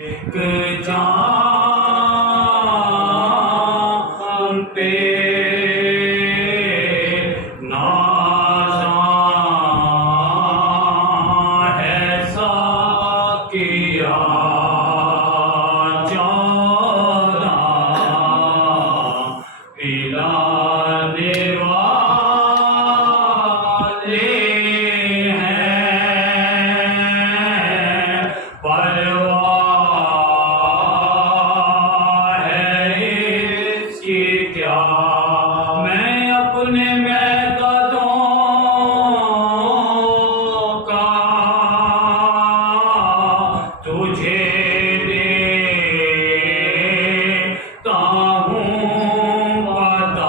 ایک جان پہ نازاں ہے ساقیا جانا پلانے والے میں اپنے قدموں کا تجھے دیتا ہوں پتا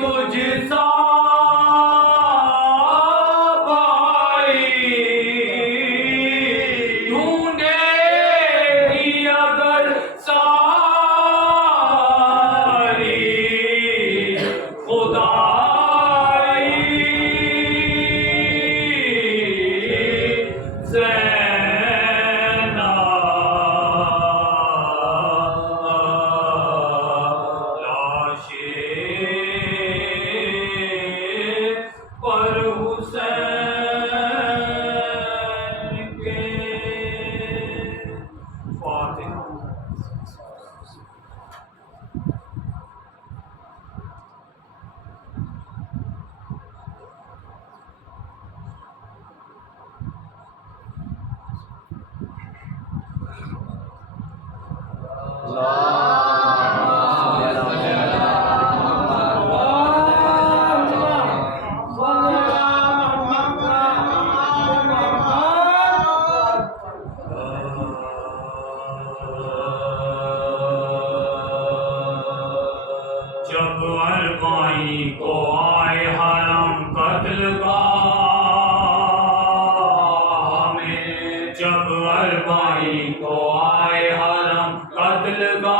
تجھ سا بھائی ڈھونڈے گی اگر ساری خدائی زینب لاشیں پر حسین کے فاتحہ جب اربعین کو آئے حرم قتل گاہ میں جب اربعین کو آئے حرم قتل گاہ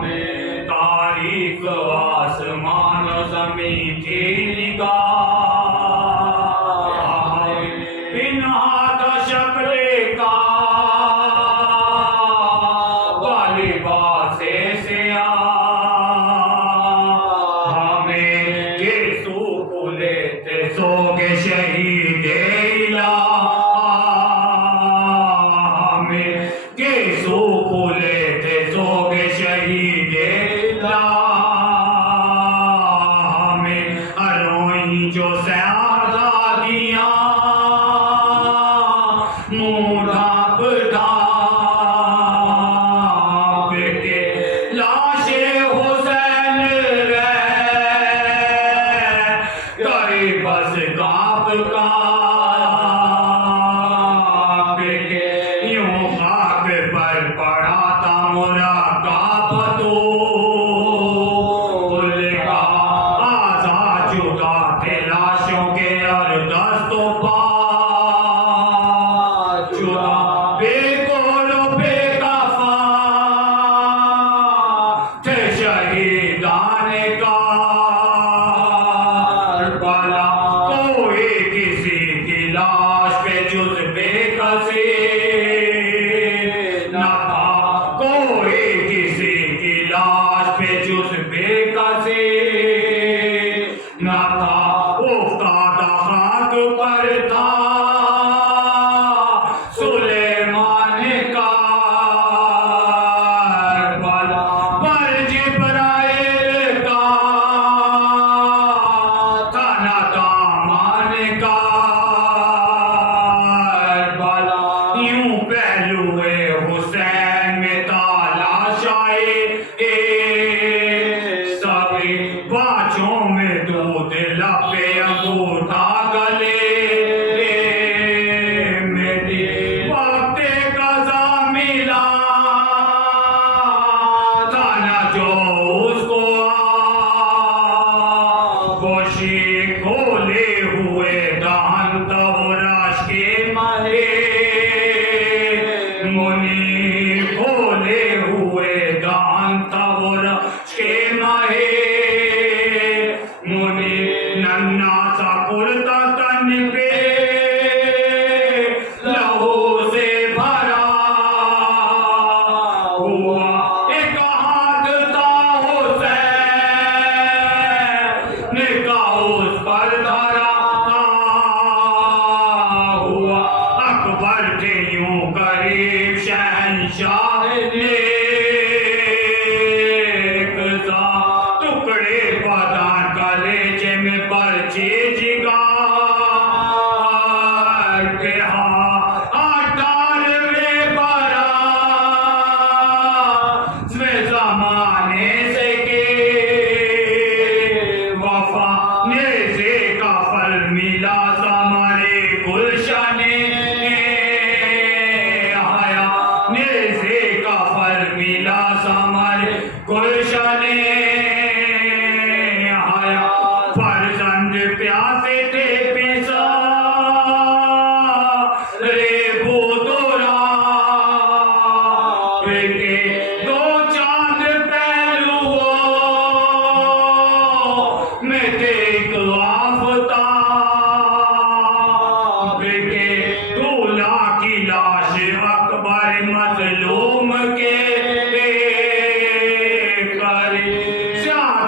میں تاریخ آسمان و زمین کی نگاہ پنہا تھا شکل کا لباس سیاہ ہمیں یسوع کو لیتے سوگے شہید الہ ہمیں یسوع کو لیتے سوگے شہید الہ ہمیں اروئیں جو سے آزادیاں منہ ڈھانپ ڈھانپ کے لاشیں حسین رہ گئی بس کانپ کانپ کے یوں خاک پر پڑا تھا مراقب طول کا آزاد جدا تھے لاشوں کے اور دست و پا جدا بے قول و بے کفن تھے شہیدان کربلا کوئی کسی کی لاش پہ جز بے کسی نہ تھا کوئی کسی کی لاش پہ جز بے کسی نہ تھا افتادہ خاک پر تھا سلیمان کا کربلا پر جبرائیل کا تھا نہ دامان کا کربلا یوں پہلوئے حسین میں تالاشائے سبھی باچوں میں دودھ لپے انگوٹھا گلے میں دی وقت قضا ملا تھا نہ جو اس کو گوشی کھولے ہوئے دہن تورش کے مہے منی کھولے ہوئے دہن تورش کے مہے منی ننا سا کرتا تن پہ لہو سے بھرا ہوا ایک ہاتھ تھا حسین کا اس پر دھرا ہوا اکبر تھے یوں قریب شہنشاہ نیک ذات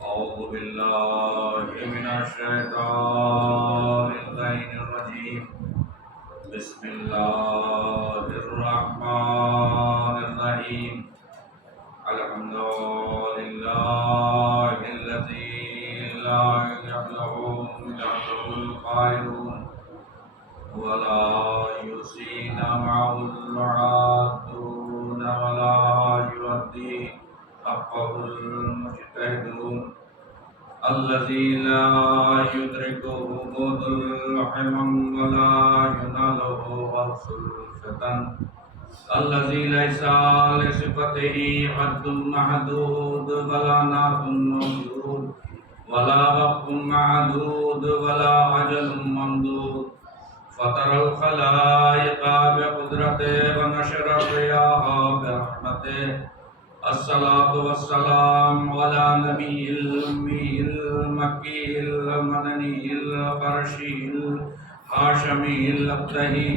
أعوذ بالله من الشيطان الرجيم. بسم الله الرحمن الرحيم. الحمد لله الذي لا يبلغ جهده القائلون ولا يحصين معه العادون ولا يؤدي حقه المجتهدون الذي لا يدركه بعد الحمم ولا يناله غوث الفتن الذي ليس لصفته حد محدود ولا نعت موجود ولا وقت معدود ولا أجل ممدود فطر الخلائق بقدرته ونشر ضياها برحمته. الصلاة والسلام على نبي الأمي المكي المدني القرشي الهاشمي الأبتهي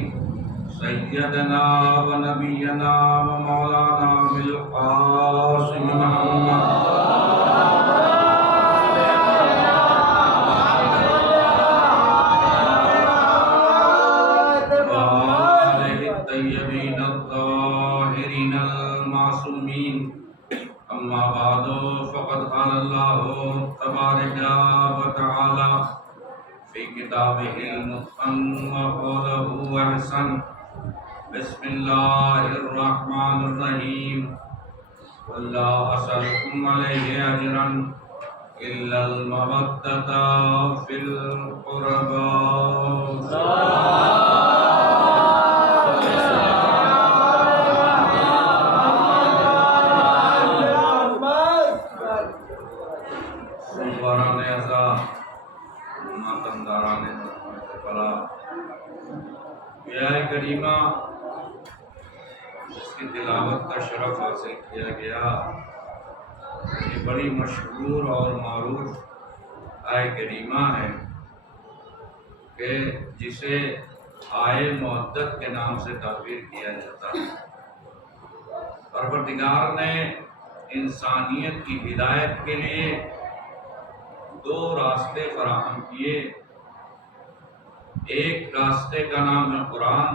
سيدنا ونبينا ومولانا بالقاسم محمد وآله الطيبين الطاهرين المعصومين. أما بعد فقد قال الله تبارك وتعالى في كتابه المتقن وقوله أحسن. بسم الله الرحمن الرحيم. قل لا أسألكم عليه أجرا إلا المودة في القربى. سواران ازا ماتنداران بلا آیہ کریمہ جس کی تلاوت کا شرف حاصل کیا گیا، یہ بڑی مشہور اور معروف آیہ کریمہ ہے کہ جسے آیہ مودت کے نام سے تعبیر کیا جاتا ہے۔ پروردگار نے انسانیت کی ہدایت کے لیے دو راستے فراہم کیے، ایک راستے کا نام ہے قرآن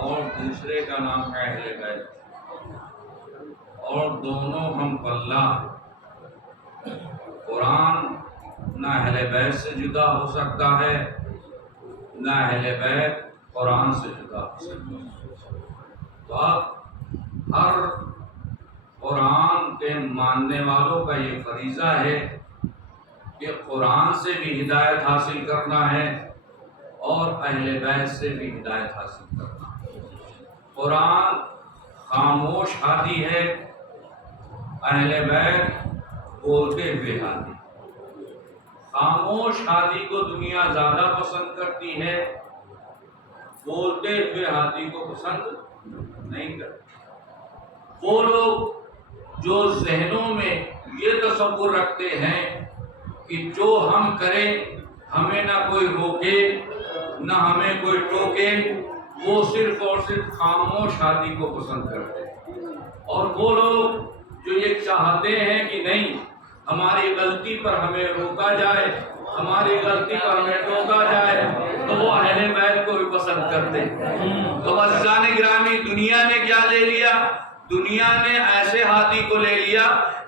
اور دوسرے کا نام ہے اہل بیت، اور دونوں ہم پلہ ہیں۔ قرآن نہ اہل بیت سے جدا ہو سکتا ہے، نہ اہل بیت قرآن سے جدا ہو سکتا ہے۔ تو اب ہر قرآن کے ماننے والوں کا یہ فریضہ ہے کہ قرآن سے بھی ہدایت حاصل کرنا ہے اور اہل بیت سے بھی ہدایت حاصل کرنا ہے۔ قرآن خاموش ہادی ہے، اہل بیت بولتے ہوئے ہادی۔ خاموش ہادی کو دنیا زیادہ پسند کرتی ہے، بولتے ہوئے ہاتھی کو پسند نہیں کرتے۔ وہ لوگ جو ذہنوں میں یہ تصور رکھتے ہیں کہ جو ہم کریں ہمیں نہ کوئی روکے نہ ہمیں کوئی ٹوکے، وہ صرف اور صرف خاموش ہاتھی کو پسند کرتے ہیں۔ اور وہ لوگ جو یہ چاہتے ہیں کہ نہیں ہماری غلطی پر ہمیں روکا جائے، ہماری غلطی پر ہمیں ٹوکا جائے، تو وہ اہل بیت کو بھی پسند کرتے ہیں۔ تو عزیزان گرامی، دنیا نے کیا لے لیا؟ دنیا نے ایسے ہاتھی کو لے لیا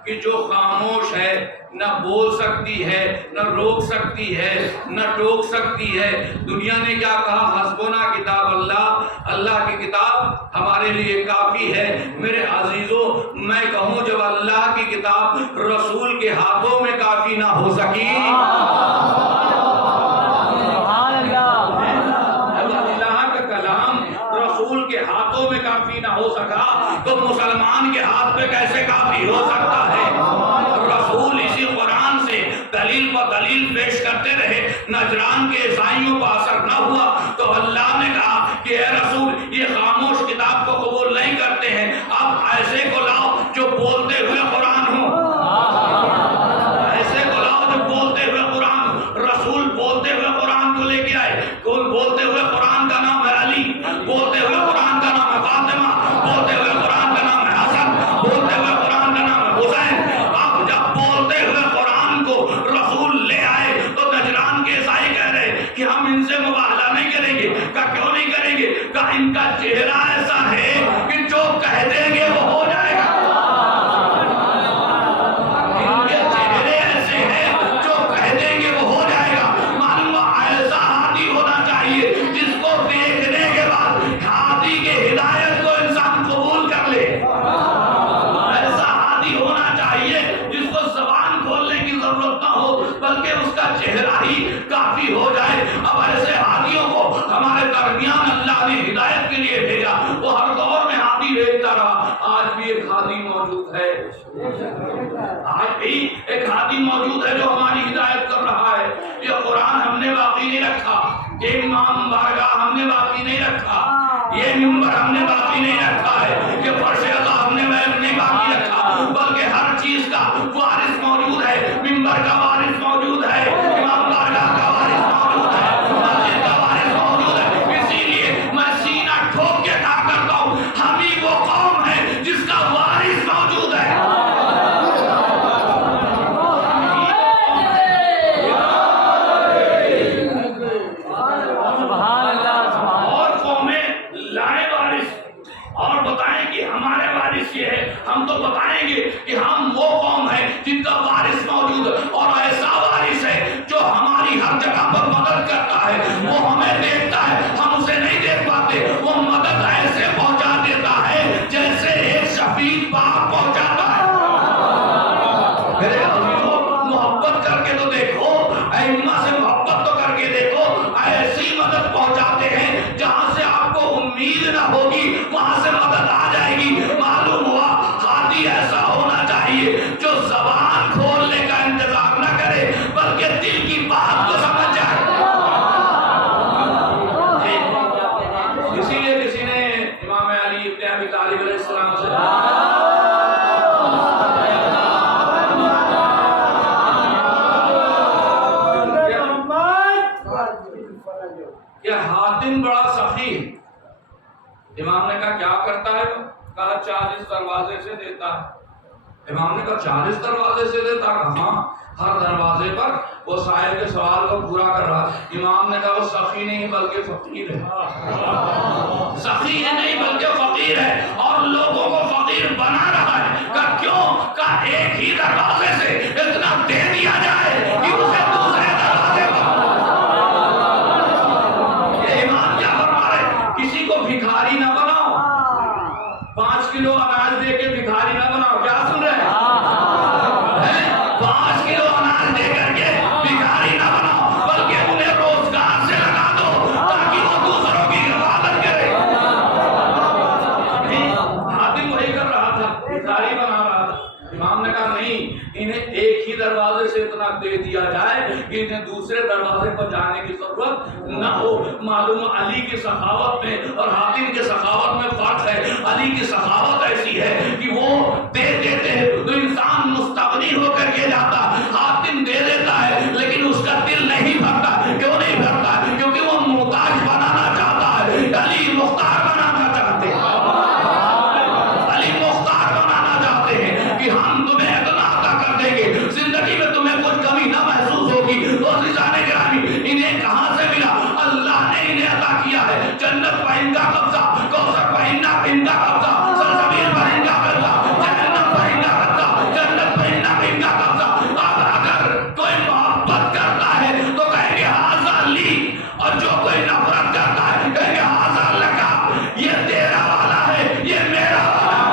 کہ جو خاموش ہے، نہ بول سکتی ہے، نہ روک سکتی ہے، نہ ٹوک سکتی ہے۔ دنیا نے کیا کہا؟ حسبنا کتاب اللہ، اللہ کی کتاب ہمارے لیے کافی ہے۔ میرے عزیزوں، میں کہوں جب اللہ کی کتاب رسول کے ہاتھوں میں کافی نہ ہو سکی، رسول کے ہاتھوں میں کافی نہ ہو سکا تو مسلمان کے ہاتھ میں کیسے کافی ہو سکتا ہے؟ رسول اسی قرآن سے دلیل پر دلیل پیش کرتے رہے، نجران کے عیسائیوں کو اثر نہ ہوا تو اللہ نے کہا کہ اے رسول یہ خاموش کتاب کو قبول نہیں کرتے ہیں، اب ایسے کو لاؤ جو بولتے ہوئے قرآن ہو، ایسے کو لاؤ جو بولتے ہوئے قرآن ہو۔ رسول بولتے ہوئے قرآن کو لے کے آئے، کون بولتے ہوئے قرآن کا نام ہے علی، بولتے ہوئے قرآن کا نام ہے فاطمہ، بولتے ہوئے قرآن کا نام ہے حسن، بولتے ہوئے قرآن کا نام ہے حسین۔ اب جب بولتے ہوئے قرآن کو رسول لے آئے تو نجران کے عیسائی کہہ رہے کہ ہم ان سے مباہلہ نہیں کریں گے۔ کہ کیوں نہیں کریں گے؟ کہ ان کا چہرہ ایسا ہے کہ جو کہہ دیں گے وہ ہو جائے گا، ان کے چہرے ایسے ہیں جو کہہ دیں گے وہ ہو جائے گا۔ معلوم ایسا ہاتھی ہونا چاہیے جس کو دیکھنے کے بعد ہاتھی کے ہدایت کو انسان قبول کر لے، ایسا ہاتھی ہونا چاہیے جس کو زبان کھولنے کی ضرورت نہ ہو بلکہ اس کا چہرہ ہی کافی ہو جائے۔ اب ایسے ہاتھیوں کو ہمارے درمیان اللہ نے ہدایت کے لیے بھیجا، وہ ہر دور میں ہاتھی بھیجتا رہا۔ آج بھی ایک ہاتھی موجود ہے، آج بھی ایک ہاتھی موجود ہے جو ہماری ہدایت کر رہا ہے۔ یہ قرآن ہم نے باقی نہیں رکھا، یہ امام بارگاہ ہم نے باقی نہیں رکھا، یہ منبر ہم نے باقی نہیں رکھا ہے، یہ فرش عطا ہم نے نہیں باقی رکھا، بلکہ ہر چیز کا وارث موجود ہے۔ منبر کا وارث موجود ہے، امام بارگاہ کا وارث موجود ہے، مسجد کا وارث موجود ہے۔ اسی لیے میں سینہ ٹھوک کے کہا کرتا ہوں ہم ہی وہ قوم ہے جس کا وارث موجود ہے۔ اور قومیں لائے وارث اور بتائیں کہ ہمارے وارث یہ ہے، ہم تو بتائیں گے کہ ہم وہ قوم ہے جن کا وارث موجود ہے، اور ایسا وارث ہے جو ہماری ہر جگہ پر مدد کرتا ہے، وہ ہمیں دیکھتا ہے، ہم اسے نہیں دیکھ پاتے، وہ مدد ایسے پہنچا دیتا ہے جیسے ایک شفیق باپ پہنچاتا ہے۔ میرے عزیزوں، محبت کر کے تو دیکھو، ائمہ سے محبت تو کر کے دیکھو، ایسی مدد پہنچاتے ہیں جہاں سے آپ کو امید نہ ہوگی وہاں سے مدد آ جائے گی۔ معلوم ہوا ہاتھی ایسا ہونا چاہیے جو زبان کھولنے کا انتظار نہ کرے بلکہ دل کی بات کو سمجھ جائے۔ اسی لیے کسی نے امام علی ابن ابی طالب علیہ السلام سے کہ حاتم بڑا سخی ہے۔ امام نے کہا کیا کرتا ہے؟ کہا 40 دروازے سے دیتا ہے۔ امام نے کہا 40 دروازے سے دیتا ہے؟ ہاں، ہر دروازے پر وہ صاحب کے سوال کو پورا کر رہا ہے۔ امام نے کہا وہ سخی نہیں بلکہ فقیر ہے، سخی ہے نہیں بلکہ فقیر ہے، اور لوگوں کو فقیر بنا رہا ہے۔ کہ کیوں؟ کہ ایک ہی دروازے سے اتنا دے دیا جائے کہ اسے دوسرے دروازے پر کسی کو بھکاری نہ بناؤ، 5 کلو اناج دے کے بھکاری نہ بناؤ۔ کیا سن رہے ہیں؟ 5 کلو اناج دے کر کے بھکاری نہ بناؤ بلکہ انہیں روزگار سے لگا دو تاکہ وہ دوسروں کی عبادت کرے۔ حاتم وہی کر رہا تھا، بھکاری بنا رہا تھا۔ امام نے کہا نہیں، انہیں ایک ہی دروازے سے اتنا دے دیا جائے کہ لیے انہیں دوسرے دروازے پر جانے کی ضرورت نہ ہو۔ معلوم علی کی سخاوت میں اور حاتم کی سخاوت میں فرق ہے۔ علی کی سخاوت ایسی ہے کہ وہ دے دیتے ہیں تو انسان مستغنی ہو کر کے جاتا، حاتم دے دیتا ہے لیکن اس کا دل نہیں بھرتا۔ کیوں نہیں بھرتا؟ کیونکہ وہ محتاج بنانا چاہتا ہے، علی مختار بنانا چاہتے ہیں، علی مختار بنانا چاہتے ہیں کہ ہم تمہیں اتنا عطا کر دیں گے، زندگی میں تمہیں کچھ کمی نہ محسوس ہوگی۔ تو عزیزان گرامی، انہیں کہاں سے ملا؟ اللہ نے انہیں عطا کیا ہے۔ جنت پر ان کا قبضہ، کوثر پر ان کا قبضہ، سلسبیل پر ان کا قبضہ، جہنم پر ان کا قبضہ، جنت پر ان کا قبضہ۔ اب اگر کوئی محبت کرتا ہے تو کہیں گے ھذا لی، اور جو کوئی نفرت کرتا ہے کہیں گے ھذا لکا، یہ تیرا والا ہے، یہ میرا والا ہے۔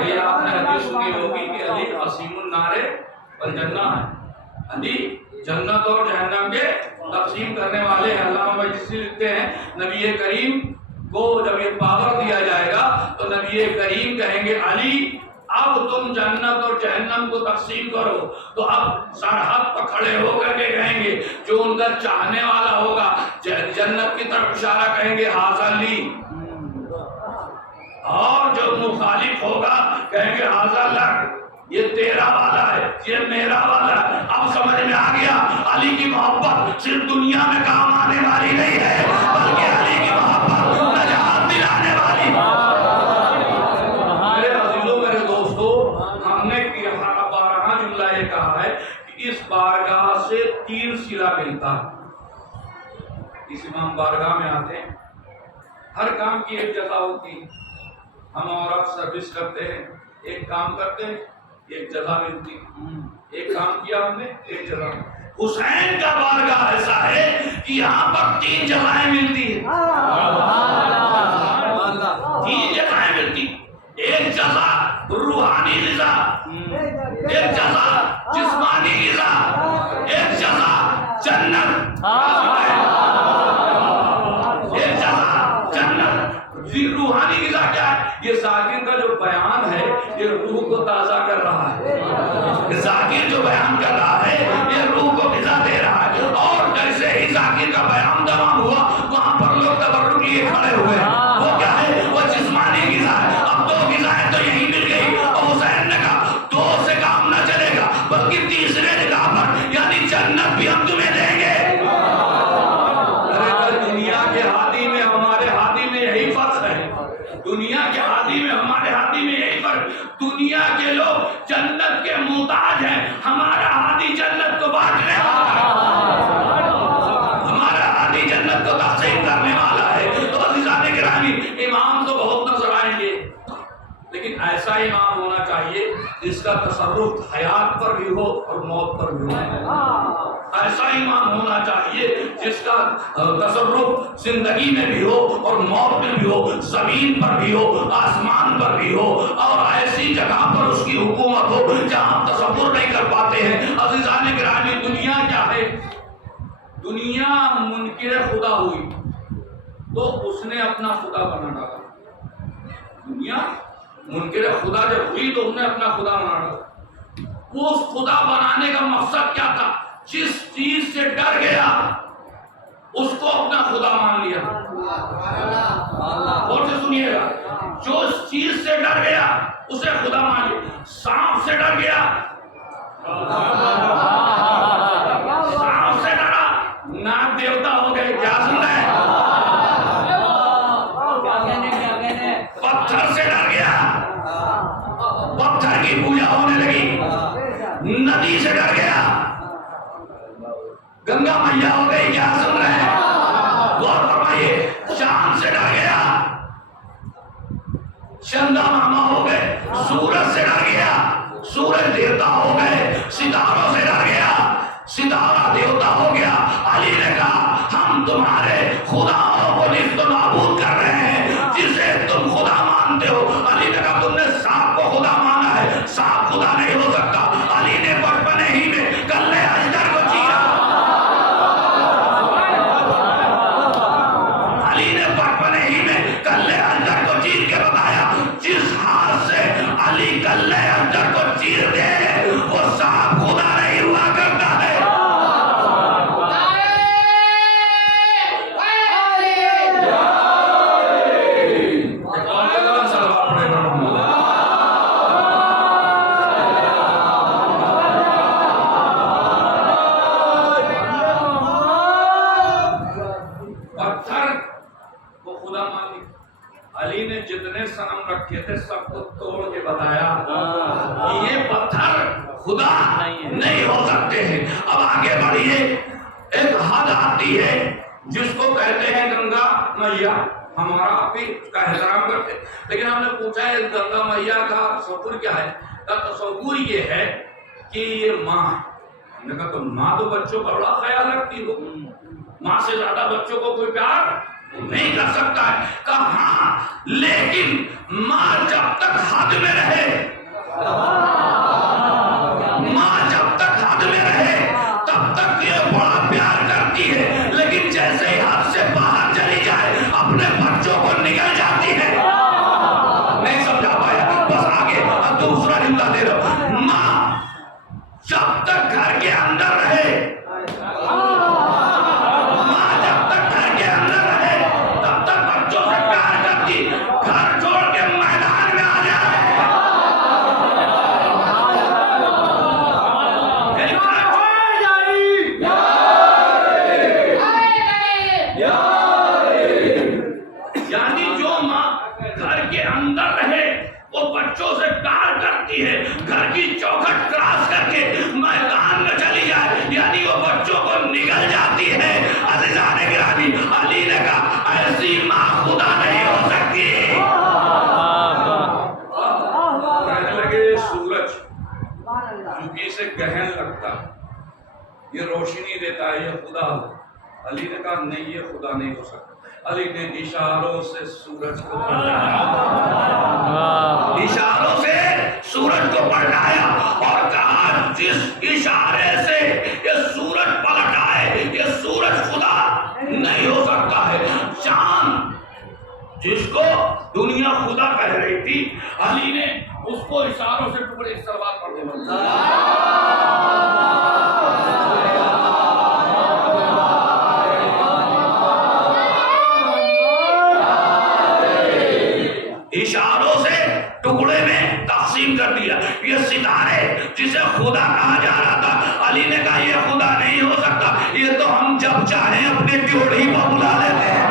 یہ آپ نے حدیث سنی ہوگی کہ علی قسیم النار والجنہ ہے، علی جنت اور جہنم کے تقسیم کرنے والے ہیں۔ علامہ مجلسی لکھتے ہیں نبی کریم کو جب یہ پاور دیا جائے گا تو نبی کریم کہیں گے علی اب تم جنت اور جہنم کو تقسیم کرو، تو اب سرحد پر کھڑے ہو کر کے کہیں گے جو ان کا چاہنے والا ہوگا جنت کی طرف اشارہ کہیں گے ھذا لی، اور جو مخالف ہوگا کہیں گے ھذا لک، یہ تیرا والا ہے، یہ میرا والا ہے۔ اب سمجھ میں آ گیا علی کی محبت صرف دنیا میں کام آنے والی نہیں ہے، بلکہ علی کی محبت نجات دلانے والی۔ میرے عزیزوں، میرے دوستو، ہم نے بارہا جملہ یہ کہا ہے کہ اس بارگاہ سے 3 صلہ ملتا ہے۔ اس امام بارگاہ میں آتے ہیں، ہر کام کی ایک جزا ہوتی ہے۔ ہم اور آپ سروس کرتے ہیں، ایک کام کرتے ہیں، ایک جزا ملتی، ایک کام کیا ہم نے، ایک جزا۔ حسین کا بارگاہ ایسا ہے کہ یہاں پر 3 جزائیں ملتی ہیں، 3 جزائیں ملتی۔ ایک جزا روحانی غذا، ایک جزا جسمانی غذا، ایک جزا جنت، ایک جزا جنت۔ روحانی غذا کیا ہے؟ یہ ذاکر کا جو بیان ہے یہ روح کو تازہ کر رہا ہے، ذاکر جو بیان کر رہا ہے یہ روح کو غذا دے رہا ہے۔ اور جیسے ہی ذاکر کا بیان تمام ہوا وہاں پر لوگ تبرک لیے کھڑے ہوئے، وہ کیا ہے؟ وہ جسمانی غذا ہے۔ اب 2 غذائیں تو یہی مل گئی، اور حسین نے کہا 2 سے کام نہ چلے گا بلکہ تیسرے جگہ پر یعنی جنت بھی ہم تمہیں دیں گے۔ دنیا کے ہادی میں ہمارے ہادی میں یہی فرق ہے، دنیا کے ہادی میں ہمارے ہادی میں یہی فرق۔ دنیا کے لوگ جنت کے محتاج ہیں، ہمارا ہادی جنت کو بانٹنے والا ہے، ہمارا ہادی جنت کو تقسیم کرنے والا ہے۔ تو عزیزان گرامی، امام تو بہت نظر آئیں گے لیکن ایسا امام ہونا چاہیے جس کا تصرف حیات پر بھی ہو اور موت پر بھی ہو۔ ایسا امام ہونا چاہیے جس کا تصرف زندگی میں بھی ہو اور موت میں بھی ہو، زمین پر بھی ہو، آسمان پر بھی ہو، اور ایسی جگہ پر اس کی حکومت ہو جہاں تصور نہیں کر پاتے ہیں۔ عزیزان گرامی، دنیا کیا ہے؟ دنیا منکر خدا ہوئی تو اس نے اپنا خدا بنا ڈالا۔ دنیا منکر خدا جب ہوئی تو اس نے اپنا خدا بنا ڈالا۔ وہ اس خدا بنانے کا مقصد کیا تھا؟ جس چیز سے ڈر گیا اس کو اپنا خدا مان لیا۔ اور سے سنیے گا، جو اس چیز سے ڈر گیا اسے خدا مان لیا۔ سانپ سے ڈر گیا، سانپ سے ڈرا ناگ دیوتا ہو گئے۔ کیا سن رہے ہیں؟ پتھر سے ڈر گیا، پتھر کی پوجا ہونے لگی۔ ندی سے ڈر گیا، گنگا میاں ہو گئی۔ کیا سن رہے ہیں؟ غور فرمائیے۔ چاند سے ڈر گیا، چندا ماما ہو گئے۔ سورج سے ڈر گیا، سورج دیوتا ہو گئے۔ ستاروں سے ڈر گیا، ستارہ دیوتا ہو گیا۔ علی نے کہا ہم تمہارے خداؤں کو نیست و نابود کر رہے ہیں جسے تم خدا مانتے ہو۔ علی نے کہا تم نے سانپ کو خدا مانا ہے، سانپ خدا نہیں ہو سکتا۔ علی نے بچپنے ہی میں کلے اجگر کو چیرا، علی نے بچپنے ہی میں کلے اجگر کو چیرا۔ خدا نہیں ہو سکتے ہیں۔ اب آگے بڑھیے، ایک حد آتی ہے جس کو کہتے ہیں گنگا میاں، ہمارا آپ بھی اس کا احترام کرتے ہیں، لیکن ہم نے پوچھا ہے گنگا میاں کا تصور کیا ہے؟ کا تصور یہ ہے کہ یہ ماں ہے۔ ہم نے کہا تو ماں تو بچوں کا بڑا خیال رکھتی ہو، ماں سے زیادہ بچوں کو کوئی پیار نہیں کر سکتا ہے۔ کہا ہاں، لیکن ماں جب تک حد میں رہے، ماں جب تک حد میں رہے تب تک یہ بڑا پیار کرتی ہے، لیکن جیسے ہی حد سے باہر چلی جائے اپنے بچوں کو نگل جاتی ہے۔ نہیں سمجھا پایا؟ بس آگے اب دوسرا جملہ دے رہا ہوں، ماں جب تک گھر کے اندر رہے، ماں جب تک گھر کے اندر رہے تب تک بچوں سے پیار کرتی، گھر چھوڑ کے میدان میں آ جائے، یعنی جو ماں گھر کے اندر رہے وہ بچوں سے پیار کرتی ہے، گھر کی چوکھٹ کراس کر کے میدان میں چلی جائے یعنی وہ بچوں کو نگل جاتی ہے۔ عزیزان گرامی، علی نے کہا ایسی ماں خدا نہیں ہو سکتی۔ کہنے لگے سورج چونکہ اسے گہن لگتا ہے، یہ روشنی دیتا ہے، یہ خدا ہو۔ علی نے کہا نہیں، یہ خدا نہیں ہو سکتا۔ علی نے اشاروں سے سورج کو پلٹایا، اشاروں سے سورج کو پلٹایا اور کہا جس اشارے سے یہ سورج پلٹ آئے یہ سورج خدا نہیں ہو سکتا ہے۔ چاند جس کو دنیا خدا کہہ رہی تھی، علی نے اس کو اشاروں سے ٹکڑے سلوات پڑھ دے۔ اشاروں سے ٹکڑے میں تقسیم کر دیا۔ یہ ستارے جسے خدا کہا جا رہا تھا، علی نے کہا یہ خدا نہیں ہو سکتا، یہ تو ہم جب چاہیں اپنے ڈیوڑی پر بلا لیتے ہیں،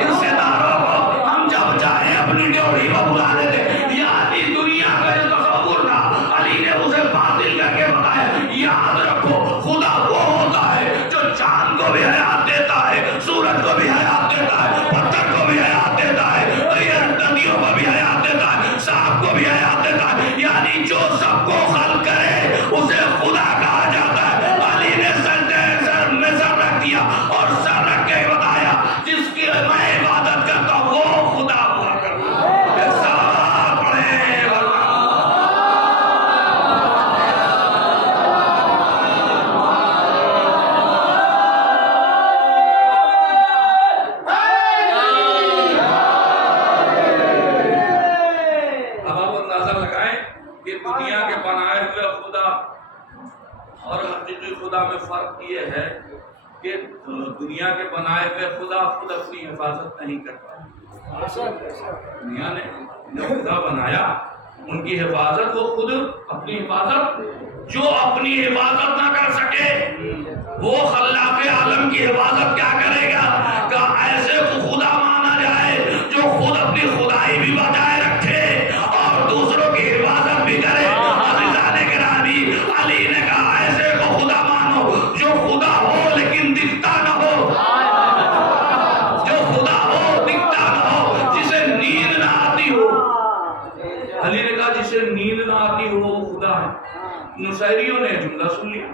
ان ستاروں کو ہم جب چاہیں اپنی ڈیوڑی پر بلا لیتے ہیں۔ یعنی دنیا کا جو تصور تھا علی نے اسے باطل کر کے بتایا۔ یاد رکھو خدا وہ ہوتا ہے جو چاند کو بھی حیات دیتا ہے، سورج کو بھی حیات دیتا ہے، پتھر کو بھی حیات دیتا ہے، ندیوں کو بھی حیات دیتا ہے، سانپ کو بھی حیات دیتا ہے، یعنی جو سب کو خلق کرے اسے خدا کہا جاتا ہے۔ علی نے سجدے سر میں سر رکھ دیا اور سر رکھ کے بتایا جس کی میں عبادت کرتا ہوں وہ خدا ہوا کرتا ہے۔ سلام پڑھے دنیا کے بنائے ہوئے خدا اور حقیقی خدا میں فرق یہ ہے کہ دنیا کے بنائے ہوئے خدا خود اپنی حفاظت نہیں کرتا۔ دنیا نے خدا بنایا، ان کی حفاظت وہ خود اپنی حفاظت، جو اپنی حفاظت نہ کر سکے وہ خلاق عالم کی حفاظت کیا کرے گا؟ کہ ایسے خدا مانا جائے جو خود اپنی خدائی بھی بجائے رکھے اور دوسروں کی حفاظت بھی کرے۔ عزیزان گرامی، علی نے کہا ایسے کو خدا مانو جو خدا ہو لیکن دکھتا نہ ہو، جو خدا ہو دکھتا نہ ہو، جسے نیند نہ آتی ہو۔ علی نے کہا جسے نیند نہ آتی ہو وہ خدا ہے۔ نصیریوں نے جملہ سن لیا۔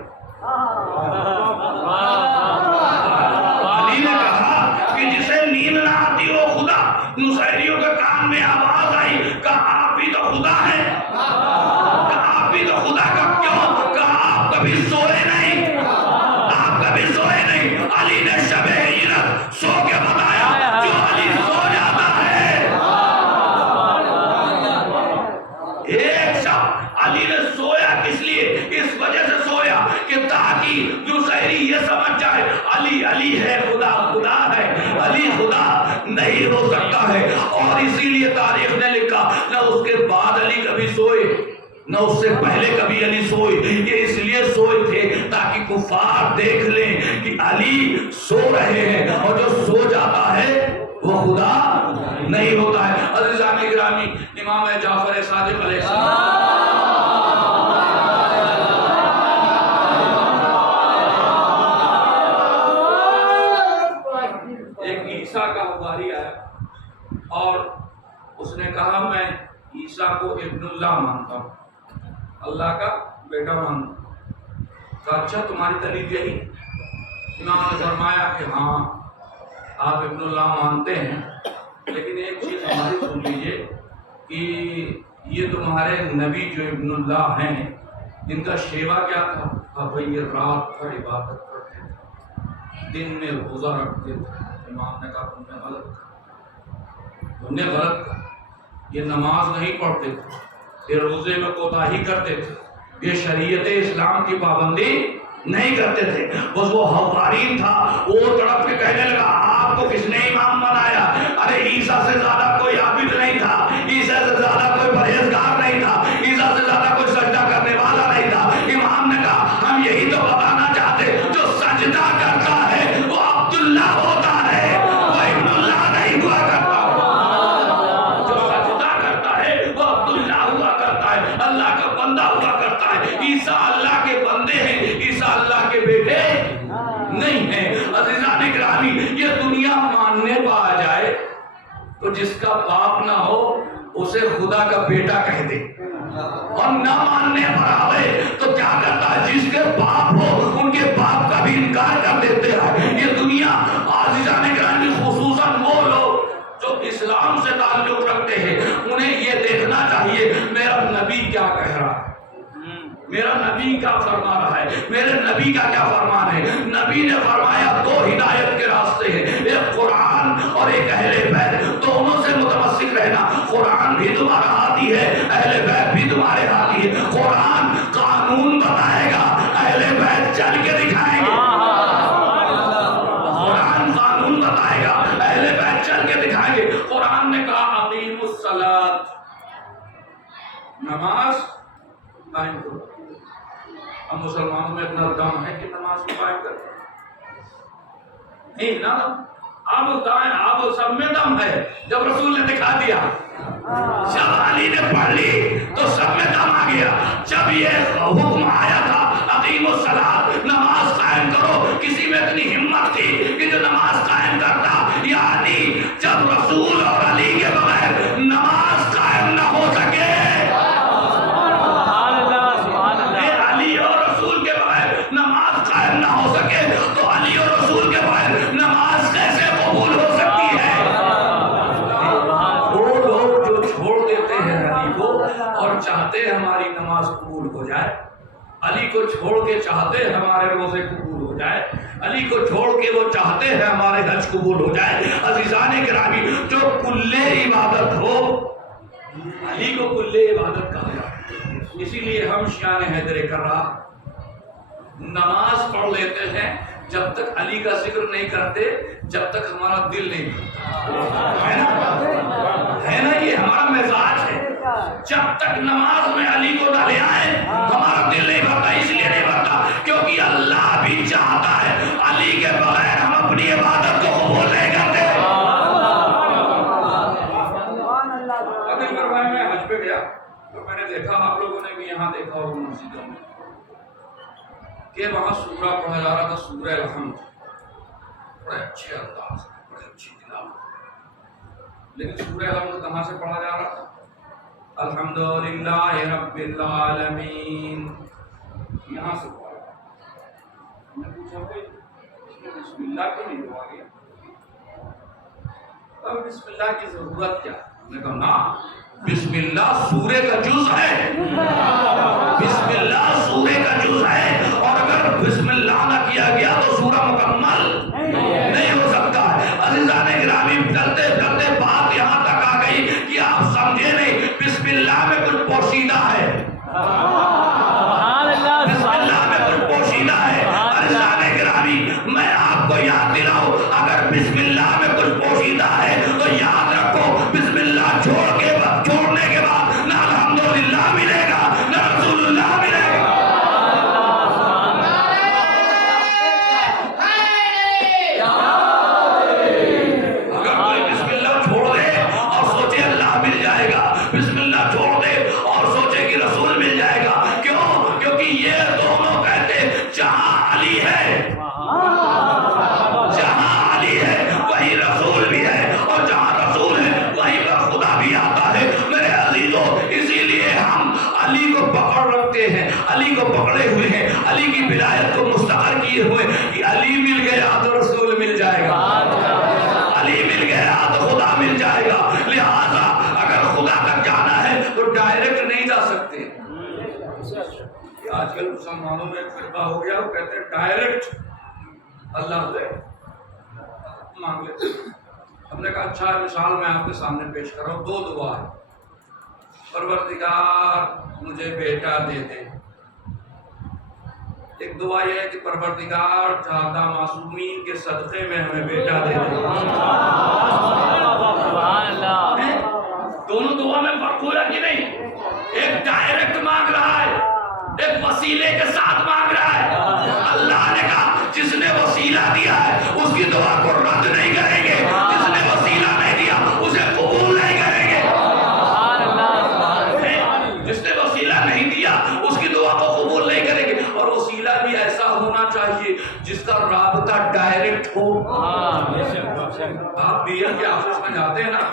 علی نے کہا کہ جسے نیند نہ آتی ہو خدا، نصیریوں کے کان میں آواز آئی کہ آپ بھی تو خدا ہیں، کہ آپ بھی تو خدا کا کیوں؟ کہ آپ کبھی سوئے نہیں، آپ کبھی سوئے نہیں۔ علی نے شب ہجرت سو کے بتایا، جو علی سو جاتا ہے ایک شب علی نے سویا کس لیے؟ اس وجہ سے سویا کہ تاکہ نصیری یہ سمجھ جائے علی علی ہے، خدا خدا ہے، علی خدا نہیں ہو سکتا ہے۔ اور اسی لیے تاریخ نے لکھا نہ اس کے بعد علی کبھی سوئے نہ اس سے پہلے کبھی علی سوئے، یہ اس لیے سوئے تھے تاکہ کفار دیکھ لیں کہ علی سو رہے ہیں، اور جو سو جاتا ہے وہ خدا نہیں ہوتا ہے۔ عزیزان گرامی، امام جعفر صادق علیہ السلام عیسیٰ کو ابن اللہ مانتا ہوں، اللہ کا بیٹا مانتا ہوں۔ تو اچھا تمہاری دلیل یہی؟ امام نے فرمایا کہ ہاں آپ ابن اللہ مانتے ہیں، لیکن ایک چیز ہماری سن لیجیے کہ یہ تمہارے نبی جو ابن اللہ ہیں ان کا شیوا کیا تھا؟ اب یہ رات بھر عبادت کرتے تھے، دن میں روزہ رکھتے تھے۔ امام نے کہا تم نے غلط کہا، تم نے غلط کہا، یہ نماز نہیں پڑھتے تھے، یہ روزے میں کوتاہی کرتے تھے، یہ شریعت اسلام کی پابندی نہیں کرتے تھے۔ بس وہ حوارین تھا، وہ تڑپ کے کہنے لگا آپ کو کس نے امام بنایا؟ ارے عیسیٰ سے زیادہ کوئی عابد نہیں تھا، عیسیٰ سے زیادہ کوئی پرہیزگار نہیں تھا، عیسیٰ سے زیادہ کوئی سجدہ کرنے والا نہیں تھا۔ امام نے کہا ہم یہی تو بتانا چاہتے، جو سجدہ کرتا ہے وہ عبداللہ ہوتا ہے، وہ ابن اللہ نہیں ہوا کرتا۔ جو سجدہ کرتا ہے وہ عبداللہ ہوا کرتا ہے، اللہ کا بندہ ہوا کرتا ہے۔ عیسیٰ اللہ کے بندے ہیں، عیسیٰ اللہ کے بیٹے نہیں ہیں۔ عزیزان گرامی، یہ دنیا ماننے پہ آ جائے تو جس کا باپ نہ ہو اسے خدا کا بیٹا کہہ دے، اور نہ ماننے پر آئے تو کیا کرتا ہے؟ جس کے باپ ہو ان کے باپ کا بھی انکار کر دیتے ہیں۔ یہ دنیا عزیزان گرامی، خصوصاً وہ لوگ جو اسلام سے تعلق رکھتے ہیں، انہیں یہ دیکھنا چاہیے میرا نبی کیا کہہ رہا ہے، میرا نبی کیا فرما رہا ہے، میرے نبی کا کیا فرمان ہے۔ نبی نے فرمایا دو ہدایت کے راستے ہیں، ایک قرآن اور ایک اہل بیت، دونوں سے متمسک رہنا۔ قرآن بھی تمہارا ہاتھی ہے، اہل بیت بھی تمہارے ہاتھی ہے۔ قرآن قانون بتائے گا، اہل بیت چل کے دکھائیں گے۔ قرآن قانون بتائے گا، اہل بیت چل کے دکھائیں گے۔ قرآن نے کہا اقیموا الصلاۃ، نماز قائم کرو۔ اب مسلمانوں میں اتنا دم ہے کہ نماز کو قائم کرتے نہیں نا؟ اب سب میں دم ہے، جب رسول نے دکھا دیا، جب علی نے پڑھ لی تو سب میں دم آ گیا۔ جب یہ حکم آیا تھا اقیموا الصلاۃ، نماز قائم کرو، کسی میں اتنی ہمت تھی کہ جو نماز قائم کرتا، یعنی جب رسول اور علی کے بغیر نماز قائم نہ ہو سکے، نماز قائم نہ ہو سکے تو علی اور رسول کے بعد نماز کیسے قبول ہو سکتی ہے؟ وہ لوگ جو چھوڑ دیتے ہیں علی کو اور چاہتے ہیں ہماری نماز قبول ہو جائے، علی کو چھوڑ کے چاہتے ہیں ہمارے روزے قبول ہو جائے، علی کو چھوڑ کے وہ چاہتے ہیں ہمارے حج قبول ہو جائے۔ عزیزان گرامی، جو کل عبادت ہو علی کو کل عبادت کہا جاتا ہے۔ اسی لیے ہم شیعہ حیدر کرار نماز پڑھ لیتے ہیں، جب تک علی کا ذکر نہیں کرتے جب تک ہمارا دل نہیں بھرتا، ہے نا؟ یہ ہمارا مزاج ہے، جب تک نماز میں علی کو نہ لے آئے ہمارا دل نہیں بھرتا۔ اس لیے نہیں بھرتا کیونکہ اللہ بھی چاہتا ہے، علی کے بغیر ہم اپنی عبادت کو قبول نہیں کرتے۔ اگر میں حج پہ گیا تو میں نے دیکھا، آپ لوگوں نے بھی یہاں دیکھا ہوگا مسجدوں میں، کہ وہاں سورہ پڑھا جا رہا تھا، سورہ الحمد، بڑے اچھے انداز میں، بڑے اچھی تلاوت، لیکن سورہ الحمد کہاں سے پڑھا جا رہا تھا؟ الحمدللہ رب العالمین، یہاں سے پڑھا۔ میں پوچھا بھائی اس میں بسم اللہ کیوں نہیں ہوا گیا؟ اب بسم اللہ کی ضرورت کیا؟ میں نے کہا نا، بسم اللہ سورے کا جز ہے، بسم اللہ سورے کا جز ہے، اور اگر بسم اللہ نہ کیا گیا تو سورہ مکمل نہیں ہو سکتا ہے۔ عزیزان گرامی، چلتے چلتے بات یہاں تک آ گئی کہ آپ سمجھے نہیں، بسم اللہ میں کچھ پوشیدہ ہے، بسم اللہ میں کچھ پوشیدہ ہے۔ عزیزان گرامی، میں آپ کو یاد دلاؤں، اگر بسم اللہ میں کچھ پوشیدہ ہے تو یاد رکھو، بسم اللہ چھوڑنے کے بعد نہ الحمدللہ ملے گا نہ رسول اللہ ملے گا۔ اگر کوئی بسم اللہ چھوڑ دے اور سوچے اللہ مل جائے گا، بسم اللہ چھوڑ دے اور سوچے کہ رسول مل جائے گا، رکھتے ہیں، علی کو پکڑے ہوئے ہیں، علی کی ولایت کو مستقر کیے ہوئے کہ علی مل گیا تو رسول مل جائے گا، علی مل گیا تو خدا مل جائے گا۔ لہذا اگر خدا تک جانا ہے تو ڈائریکٹ نہیں جا سکتے۔ آج کل مسلمانوں میں ایک فرقہ ہو گیا، وہ کہتے ہیں ڈائریکٹ اللہ سے مانگ لیتے ہیں۔ ہم نے کہا اچھا مثال میں آپ کے سامنے پیش کر رہا ہوں، 2 دعا ہے۔ پروردگار مجھے بیٹا دے دے، ایک دعا یہ ہے کہ پروردگار زیادہ معصومین کے صدقے میں ہمیں بیٹا دے دے۔ دونوں دعا میں فرق ہوا کہ نہیں؟ ایک ڈائریکٹ مانگ رہا ہے، ایک وسیلے کے ساتھ مانگ رہا ہے۔ اللہ نے کہا جس نے وسیلہ دیا ہے اس کی دعا کو رد نہیں کریں گے، جس نے وسیلہ نہیں دیا اسے قبول نہیں کریں گے۔ جس نے وسیلہ نہیں دیا اس کی دعا کو قبول نہیں کریں گے، اور وسیلہ بھی ایسا ہونا چاہیے جس کا رابطہ ڈائریکٹ ہو۔ آپ ڈی ایم کے آفس میں جاتے ہیں نا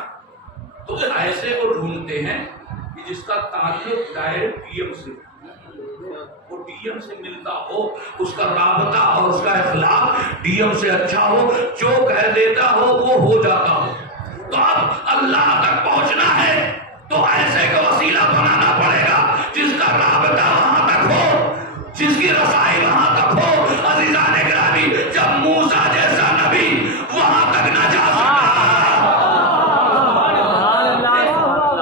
تو ایسے کو ڈھونڈتے ہیں کہ جس کا تعلق ڈائریکٹ ڈی ایم سے، وہ ڈی ایم سے ملتا ہو، اس کا رابطہ اور اس کا اخلاق ڈی ایم سے اچھا ہو، جو کہہ دیتا ہو وہ ہو جاتا ہو۔ تو اب اللہ تک پہنچنا ہے تو ایسے کا وسیلہ بنانا پڑے گا جس کا رابطہ وہاں تک ہو، جس کی رسائی وہاں تک ہو۔ عزیزان گرامی، جب موسیٰ جیسا نبی وہاں تک نہ جا سکا،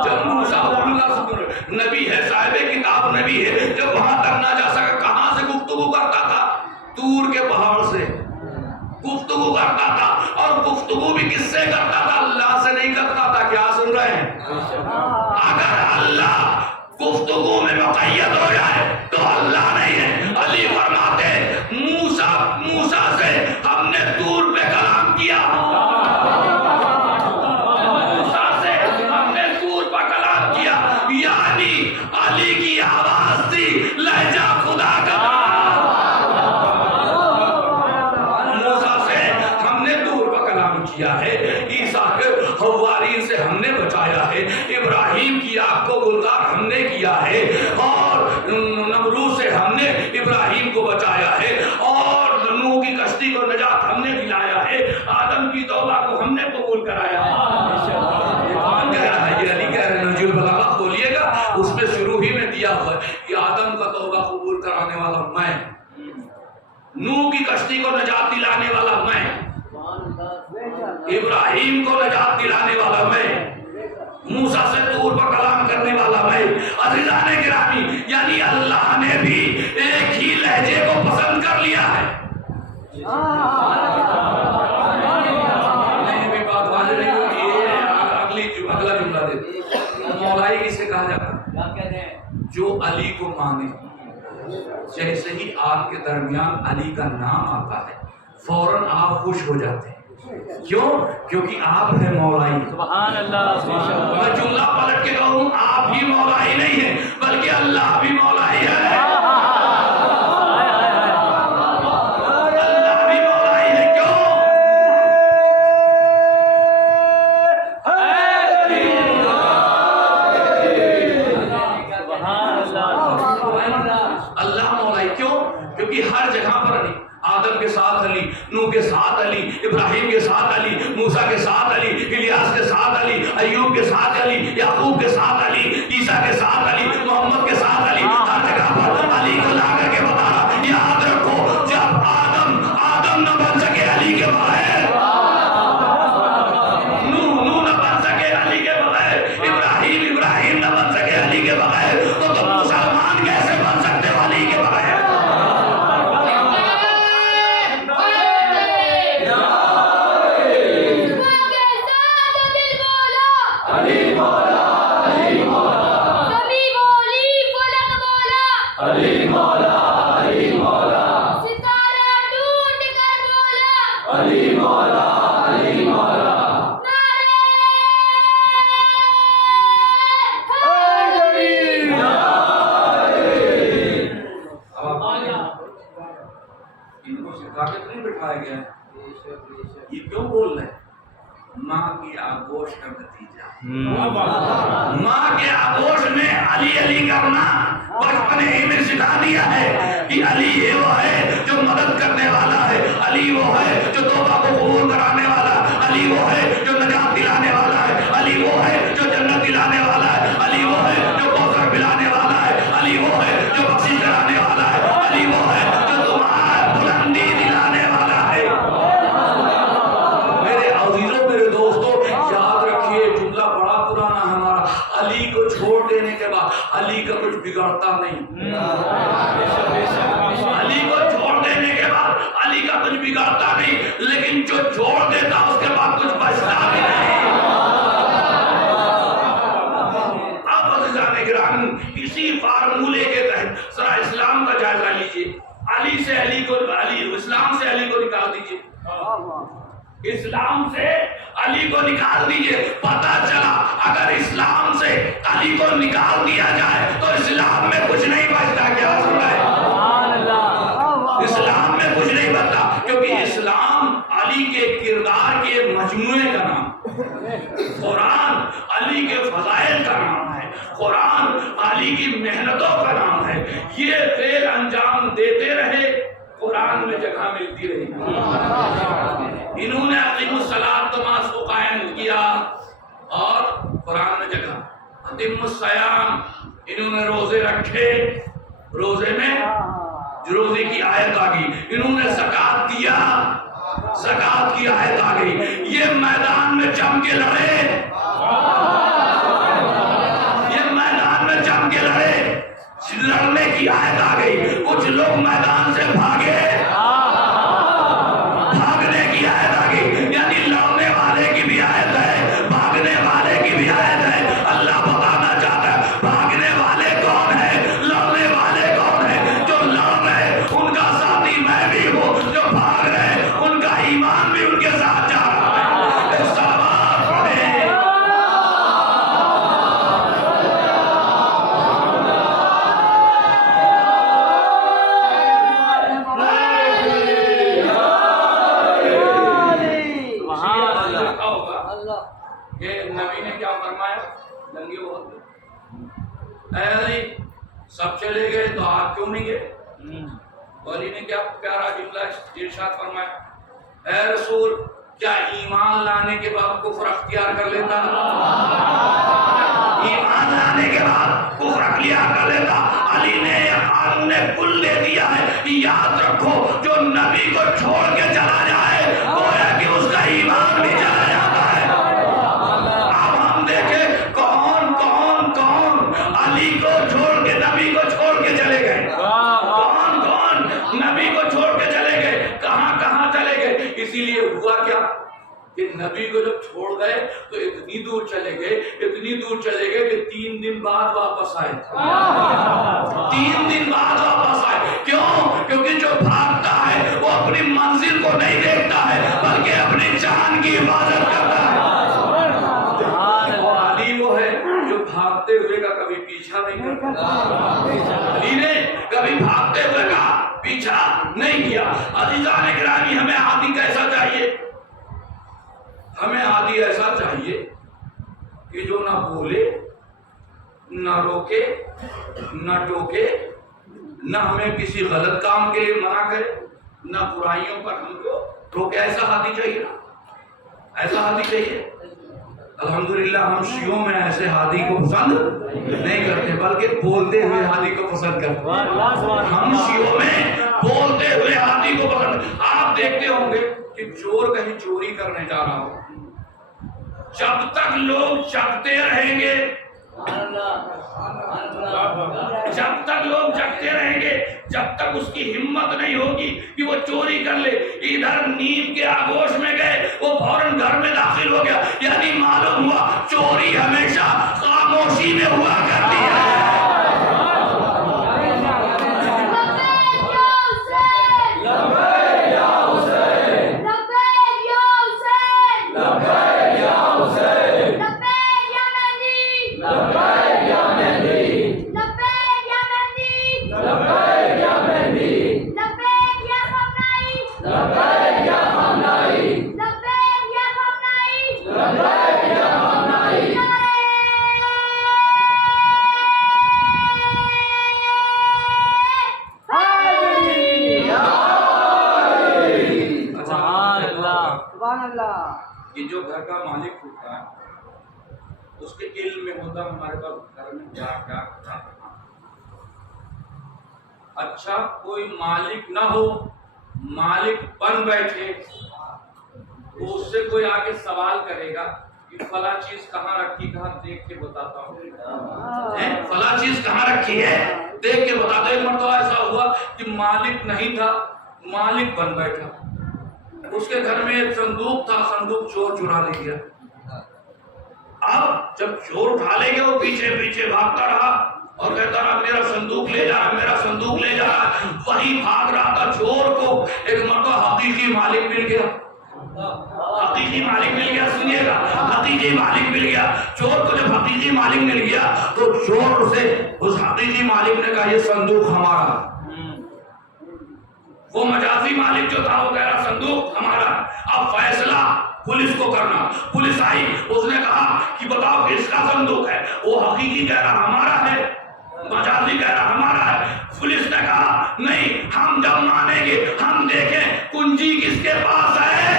جب موسیٰ نبی ہے، صاحب کتاب نبی ہے، جب وہاں تک نہ جا سکا، کہاں سے گفتگو کرتا تھا؟ طور کے پہاڑ سے گفتگو کرتا تھا، اور گفتگو بھی کس سے کرتا تھا؟ اللہ سے نہیں کرتا تھا۔ کیا سن رہے ہیں؟ اگر اللہ گفتگو میں مقید ہو جائے تو اللہ نہیں ہے۔ علی فرماتے موسیٰ سے ہم نے طور پہ کلام کیا، موسیٰ سے ہم نے طور پہ کلام کیا، یعنی علی کی آواز تھی لہجہ خدا کا۔ موسیٰ سے ہم نے طور پہ کلام کیا ہے، عیسیٰ کے حوارین سے ہم نے بچایا ہے، ابراہیم کی آگ کو گلزار ہم نے کیا ہے، اور نمرود سے ہم نے ابراہیم کو بچایا ہے، اور نوح کی کشتی کو نجات ہم نے دلایا ہے، آدم کی توبہ کو ہم نے قبول کرایا ہے۔ کون کہہ رہا ہے؟ یہ علی کہہ رہے ہیں۔ نہج البلاغہ کھولیے گا، اس میں شروع ہی میں دیا ہوا ہے کہ آدم کا توبہ قبول کرانے والا میں، نوح کی کشتی کو نجات دلانے والا میں، ابراہیم کو نجات دلانے والا میں، موسیٰ سے طور پر کلام کرنے والا میں۔ عزیزان گرامی، یعنی اللہ نے بھی ایک ہی لہجے کو پسند کر لیا ہے۔ نہیں بات واضح نہیں ہوئی، اگلا جملہ دے۔ مولائی کسے کہا جاتا ہے؟ جو علی کو مانے۔ جیسے ہی آپ کے درمیان علی کا نام آتا ہے فوراً آپ خوش ہو جاتے ہیں۔ کیوں؟ کیونکہ آپ ہیں مولائی۔ سبحان اللہ۔ میں جملہ پلٹ کے کہوں، آپ ہی مولائی نہیں ہیں بلکہ اللہ بھی مولائی ہے۔ اللہ بھی مولائی ہے۔ کیوں؟ اللہ مولائی کیوں؟ کیونکہ ہر جگہ پر علی، آدم کے ساتھ علی، نوح کے ساتھ علی، ابراہیم کے ساتھ علی، موسیٰ کے ساتھ علی، الیاس کے ساتھ علی، ایوب کے ساتھ علی، یعقوب کے ساتھ علی، عیسیٰ کے ساتھ علی، محمد کے ساتھ علی، ہر جگہ پر علی کو لا کر کے بتانا۔ یاد رکھو، جب آدم نہ بن سکے علی کے بغیر، نوح نہ بن سکے علی کے بغیر، ابراہیم نہ بن سکے علی کے بغیر، تو تم مسلمان کیسے بن سکتے ہو علی کے بغیر؟ یہ کیوں بول رہے ہیں؟ ماں کی آغوش کا نتیجہ، ماں کے آغوش میں علی علی کرنا بچپن ہی میں سکھا دیا ہے کہ علی یہ وہ ہے جو مدد کرنے والا ہے، علی وہ ہے جو توبہ کو قبول کرانے والا ہے، علی وہ ہے جو نجات دلانے والا ہے، علی وہ ہے جو جنت دلانے والا ہے، علی وہ ہے جو کوثر پلانے والا ہے، علی وہ ہے جو بخشش کرانے والا ہے، علی وہ ہے جو تمہارا بلندی دلانے والا ہے۔ میرے عزیزوں، میرے دوستوں، یاد رکھیے جملہ بڑا پرانا ہمارا، علی کو چھوڑ دینے کے بعد علی کا کچھ بگڑتا نہیں، علی کو چھوڑ دینے کے بعد علی کا کچھ بگڑتا نہیں، لیکن جو چھوڑ دیتا اس کے بعد کچھ بچتا بھی نہیں۔ اب عزیزان گرامی، اسی فارمولے کے تحت ذرا اسلام کا جائزہ لیجیے، علی سے علی کو، اسلام سے علی کو نکال دیجیے، اسلام سے علی کو نکال دیجئے۔ پتہ چلا اگر اسلام سے علی کو نکال دیا جائے تو اسلام میں کچھ نہیں بچتا۔ کیا سن رہے ہیں؟ اسلام میں کچھ نہیں بچتا، کیونکہ اسلام علی کے کردار کے مجموعے کا نام، قرآن علی کے فضائل کا نام ہے، قرآن علی کی محنتوں کا نام ہے۔ یہ فعل انجام دیتے رہے، قرآن میں جگہ ملتی رہی۔ انہوں نے اقیم الصلاۃ نماز کو قائم کیا اور قرآن میں جگہ، اتم الصیام، انہوں نے روزے رکھے، روزے میں روزے کی آیت آ گئی، انہوں نے زکوٰۃ دیا، زکوٰۃ کی آیت آ گئی۔ یہ میدان میں جم کے لڑے، یہ میدان میں جم کے لڑے، لڑنے کی آیت آ گئی۔ کچھ لوگ میدان سے بھاگے، بھاگنے کی آیت آ گئی، یعنی لڑنے والے کی بھی آیت ہے، بھاگنے والے کی بھی آیت ہے۔ اللہ بتانا چاہتا ہے بھاگنے والے کون ہیں، لڑنے والے کون ہیں۔ جو لڑ رہے ان کا ساتھی میں بھی ہوں، جو بھاگ رہے ان کا ایمان بھی ان کے ساتھ جا رہا ہے۔ سب چلے گئے تو آپ کیوں نہیں گئے؟ ولی نے کیا پیارا جملہ ارشاد فرمایا، اے رسول کیا ایمان لانے کے بعد کفر اختیار کر لیتا؟ ایمان لانے کے بعد کفر اختیار کر لیتا؟ علی نے قانون کل دے دیا ہے، یاد رکھو جو نبی کو چھوڑ کے چلا جائے گویا کہ اس کا ایمان بھی چلا جاتا ہے۔ اب ہم دیکھیں کون کون کون علی کو چھوڑ کے نبی کو چھوڑ کے چلے گئے، کون کون نبی کو چھوڑ کے چلے گئے، کہاں کہاں چلے گئے۔ اسی لیے ہوا کیا کہ نبی کو جب چھوڑ گئے تو اتنی دور چلے گئے، اتنی دور چلے گئے کہ 3 دن بعد واپس آئے، 3 دن بعد واپس آئے۔ کیوں؟ کیونکہ جو بھاگتا ہے وہ اپنی منزل کو نہیں دیکھتا ہے بلکہ اپنی جان کی حفاظت کرتا ہے۔ اور علی وہ ہے جو بھاگتے ہوئے کا کبھی پیچھا نہیں کرتا، علی نے کبھی بھاگتے ہوئے کا پیچھا نہیں کیا۔ عزیزان گرامی، ہمیں عادی کیسا چاہیے؟ ہمیں عادی ایسا چاہیے کہ جو نہ بولے، نہ روکے، نہ ٹوکے، نہ ہمیں کسی غلط کام کے لیے منع کرے، نہ برائیوں پر ہم کو روکے۔ ایسا ہادی چاہیے نا، ایسا ہادی چاہیے۔ الحمدللہ ہم شیعوں میں ایسے ہادی کو پسند نہیں کرتے بلکہ بولتے ہوئے ہادی کو پسند کرتے ہیں۔ ہم شیعوں میں بولتے ہوئے ہادی کو پسند۔ آپ دیکھتے ہوں گے کہ چور کہیں چوری کرنے جا رہا ہو، جب تک لوگ جگتے رہیں گے، جب تک لوگ جگتے رہیں گے، جب تک اس کی ہمت نہیں ہوگی کہ وہ چوری کر لے۔ ادھر نیند کے آغوش میں گئے، وہ فوراً گھر میں داخل ہو گیا، یعنی معلوم ہوا چوری ہمیشہ خاموشی میں ہوا کرتی ہے۔ کہ جو گھر کا مالک ہوتا ہے اس کے علم میں ہوتا ہمارے پاس گھر میں کیا کیا کرنا۔ اچھا کوئی مالک نہ ہو، مالک بن بیٹھے تو اس سے کوئی آگے سوال کرے گا کہ فلاں چیز کہاں رکھی، کہاں دیکھ کے بتاتا ہوں، فلاں چیز کہاں رکھی ہے دیکھ کے بتاتا۔ ایک مرتبہ ایسا ہوا کہ مالک نہیں تھا، مالک بن بیٹھا، اس کے گھر میں ایک صندوق تھا، صندوق چور چرا لے گیا۔ اب جب چور اٹھا لے گیا وہ پیچھے پیچھے بھاگتا رہا اور کہتا رہا میرا صندوق لے جا، میرا صندوق لے جا۔ وہی بھاگ رہا تھا، چور کو ایک مرتبہ حقیقی مالک مل گیا، حقیقی مالک مل گیا، سنیے گا، حقیقی مالک مل گیا۔ چور کو جب حقیقی مالک مل گیا تو چور سے اس حقیقی مالک نے کہا یہ صندوق ہمارا۔ وہ مجازی مالک جو تھا وہ کہہ رہا صندوق ہمارا، اب فیصلہ پولیس کو کرنا۔ پولیس آئی، اس نے کہا کہ بتاؤ کس کا صندوق ہے؟ وہ حقیقی کہہ رہا ہمارا ہے، مجازی کہہ رہا ہمارا ہے۔ پولیس نے کہا نہیں، ہم جب مانیں گے ہم دیکھیں کنجی کس کے پاس ہے،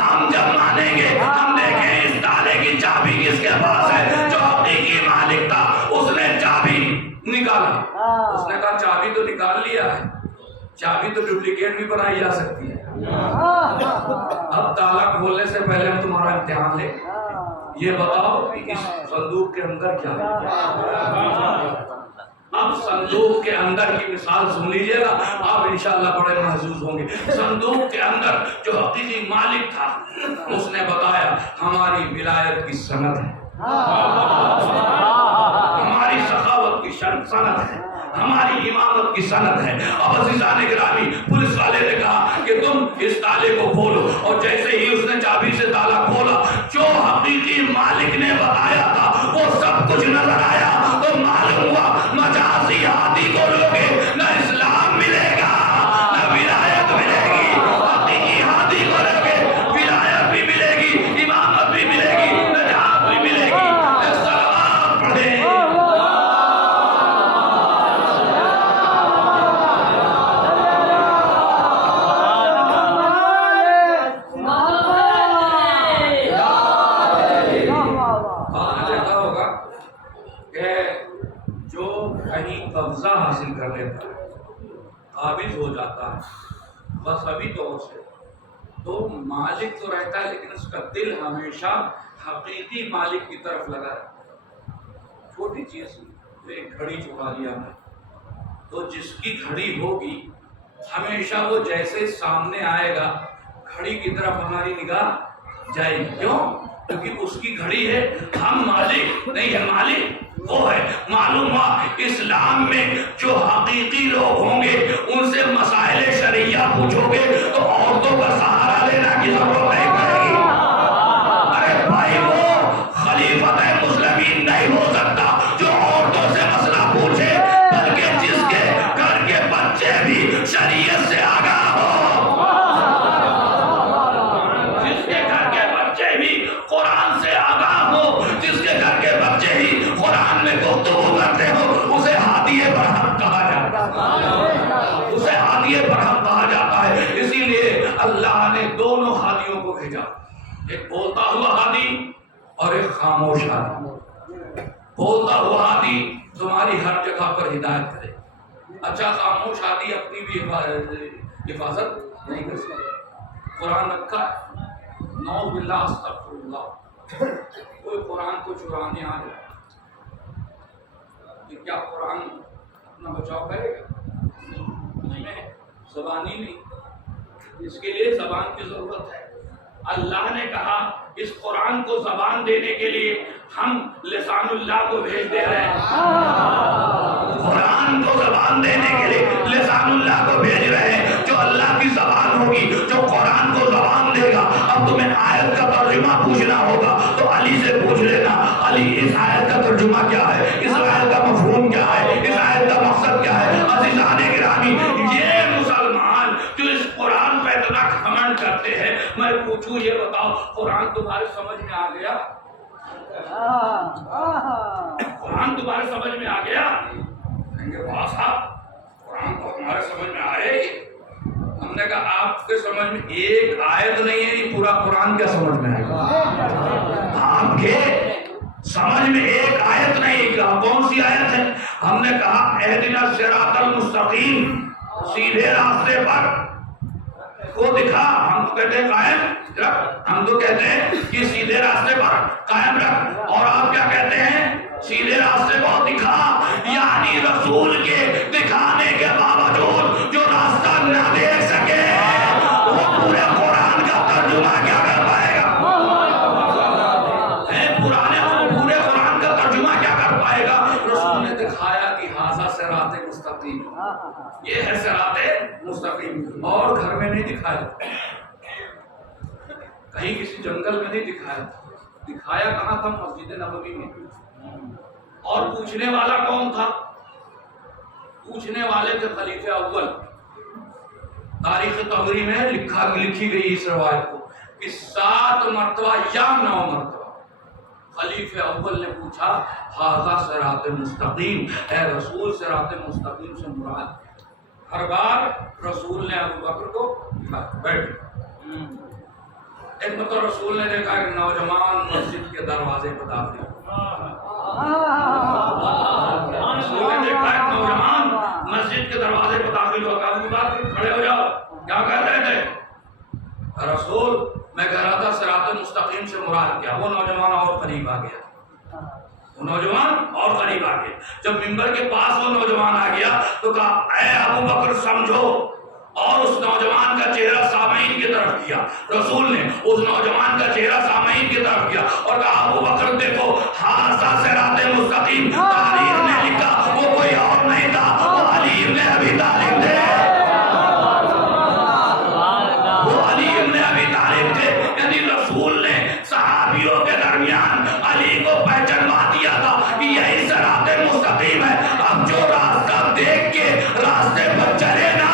ہم جب مانیں گے ہم دیکھیں اس تالے کی چابی کس کے پاس ہے۔ جو حقیقی مالک تھا اس نے چابی نکالا، اس نے کہا چابی تو نکال لیا ہے، چابی تو ڈپلیکیٹ بھی بنائی جا سکتی ہے، اب تالا کھولنے سے پہلے ہم تمہارا امتحان لیں، یہ بتاؤ کہ اس صندوق کے اندر کیا ہے۔ اب صندوق کے اندر کی مثال سن لیجئے گا، آپ انشاءاللہ بڑے محظوظ ہوں گے۔ صندوق کے اندر جو حقیقی مالک تھا اس نے بتایا ہماری ولایت کی سند ہے، ہماری سخاوت کی سند ہے، ہماری امامت کی سند ہے۔ اب عزیزان گرامی پولیس والے نے کہا کہ تم اس تالے کو کھولو، اور جیسے ہی اس نے چابی سے تالا کھولا جو حقیقی مالک نے بتایا تھا وہ سب کچھ نظر آیا۔ تو معلوم ہوا مجازی ہاتھی کو لوگے نہ اسلام ملے گا نہ ولایت ملے گی، حقیقی ہاتھی کو لوگے ولایت بھی ملے گی، امامت بھی ملے گی، نجات بھی ملے گی۔ صلوات پڑھیں۔ قبضہ حاصل کر لیتا ہے، قابض ہو جاتا ہے مذہبی طور سے، تو مالک تو رہتا ہے لیکن اس کا دل ہمیشہ حقیقی مالک کی طرف لگا رہتا ہے۔ چھوٹی چیز ایک گھڑی چرا لیا میں، تو جس کی گھڑی ہوگی ہمیشہ وہ جیسے سامنے آئے گا گھڑی کی طرف ہماری نگاہ جائے گی۔ کیوں؟ کیونکہ اس کی گھڑی ہے، ہم مالک نہیں ہے، مالک وہ ہے۔ معلوم ہوا اسلام میں جو حقیقی لوگ ہوں گے ان سے مسائل شرعیہ پوچھو گے تو عورتوں کا سہارا لینا کی ضرورت نہیں پڑے گی۔ ارے بھائی وہ خلیفۃ مسلمین نہیں ہو سکتا جو عورتوں سے مسئلہ پوچھے، بلکہ جس کے گھر کے بچے بھی شریعت سے آگاہ ہو، جس کے گھر کے بچے بھی قرآن سے آگاہ ہو، جس کے گھر کے بچے ہی قرآن میں گفتگو کرتے ہو، اسے ہادی برہم کہا جاتا ہے، اسے ہادی برہم کہا جاتا ہے۔ اسی لیے اللہ نے دونوں ہادیوں کو بھیجا، ایک بولتا ہوا ہادی اور ایک خاموش ہادی۔ بولتا ہوا ہادی تمہاری ہر جگہ پر ہدایت کرے، اچھا خاموش ہادی اپنی بھی حفاظت نہیں کر سکتا۔ قرآن رکھا ہے، نعوذ باللہ استغفر اللہ، کوئی قرآن کو چرانے آ جائے کہ کیا قرآن اپنا بچاؤ کرے گا؟ نہیں، زبانی نہیں، اس کے لیے زبان کی ضرورت ہے۔ اللہ نے کہا اس قرآن کو زبان دینے کے لیے ہم لسان اللہ کو بھیج دے رہے ہیں، قرآن کو زبان دینے کے لیے لسان اللہ کو بھیج رہے ہیں، جو اللہ کی زبان ہوگی، جو قرآن کو زبان دے گا۔ اب تمہیں آیت کا ترجمہ پوچھنا ہوگا تو علی سے پوچھ لینا، علی اس آیت کا ترجمہ کیا ہے، اس آیت کا مفہوم کیا ہے، اس آیت کا مقصد کیا ہے۔ عزیزان گرامی یہ مسلمان جو اس قرآن پہ اتنا گھمنڈ کرتے ہیں، میں پوچھوں یہ بتاؤ قرآن تمہارے سمجھ میں آ گیا؟ قرآن تمہارے سمجھ میں آ گیا؟ کہیں گے واہ صاحب قرآن تو ہمارے سمجھ میں آئے، ہم نے نے کہا آپ کے سمجھ میں ایک آیت نہیں ہے، یہ پورا قرآن کیا سمجھ میں آئے گا؟ آپ کے سمجھ میں ایک آیت نہیں، کون سی آیت ہے؟ ہم نے کہا اہدنا الصراط المستقیم، سیدھے راستے پر کو دکھا. ہم تو کہتے ہیں قائم رکھ، ہم تو کہتے ہیں کہ سیدھے راستے پر قائم رکھ، اور آپ کیا کہتے ہیں؟ سیدھے راستے کو دکھا. یعنی رسول کے دکھانے کے باوجود جو راستہ نہ دیکھ سکے وہ پورے قرآن کا ترجمہ کیا کر پائے گا؟ پورے قرآن کا ترجمہ کیا کر پائے گا؟ رسول نے دکھایا کہ ھذا صراط مستقیم، یہ ہے صراط مستقیم، اور گھر میں نہیں دکھایا، کہیں کسی جنگل میں نہیں دکھایا. دکھایا کہاں تھا؟ مسجد نبوی میں. اور پوچھنے والا کون تھا؟ پوچھنے والے تھے خلیفہ اول. تاریخ طبری میں لکھی گئی اس روایت کو کہ 7 مرتبہ یا 9 مرتبہ خلیفہ اول نے پوچھا ھذا صراط مستقیم، اے رسول صراط مستقیم سے مراد؟ ہر بار رسول نے ابو بکر کو بیٹھ. ایک مرتبہ رسول نے دیکھا کہ نوجوان مسجد کے دروازے پر داخل، رسول نے دیکھا ایک نوجوان مسجد کے دروازے پر داخل ہوا. ابو بکر کھڑے ہو جاؤ، کیا کہہ رہے تھے؟ رسول میں کہہ رہا تھا صراط مستقیم سے مراد کیا؟ وہ نوجوان اور قریب آ گیا، وہ نوجوان اور قریب آ گیا. جب منبر کے پاس وہ نوجوان آ گیا تو کہا اے ابو بکر سمجھو، اور اس نوجوان کا چہرہ سامعین کی طرف کیا. رسول نے اس نوجوان کا چہرہ سامعین کی طرف کیا اور کہا ابو بکر دیکھو ھذا صراط مستقیم. تاریخ نے لکھا وہ کوئی اور نہیں تھا، وہ علی ابن ابی طالب تھے، وہ علی ابن ابی طالب تھے. یعنی رسول نے صحابیوں کے درمیان علی کو پہچانوا دیا تھا کہ یہی صراط مستقیم ہے. اب جو راستہ دیکھ کے راستے پر چلے نا،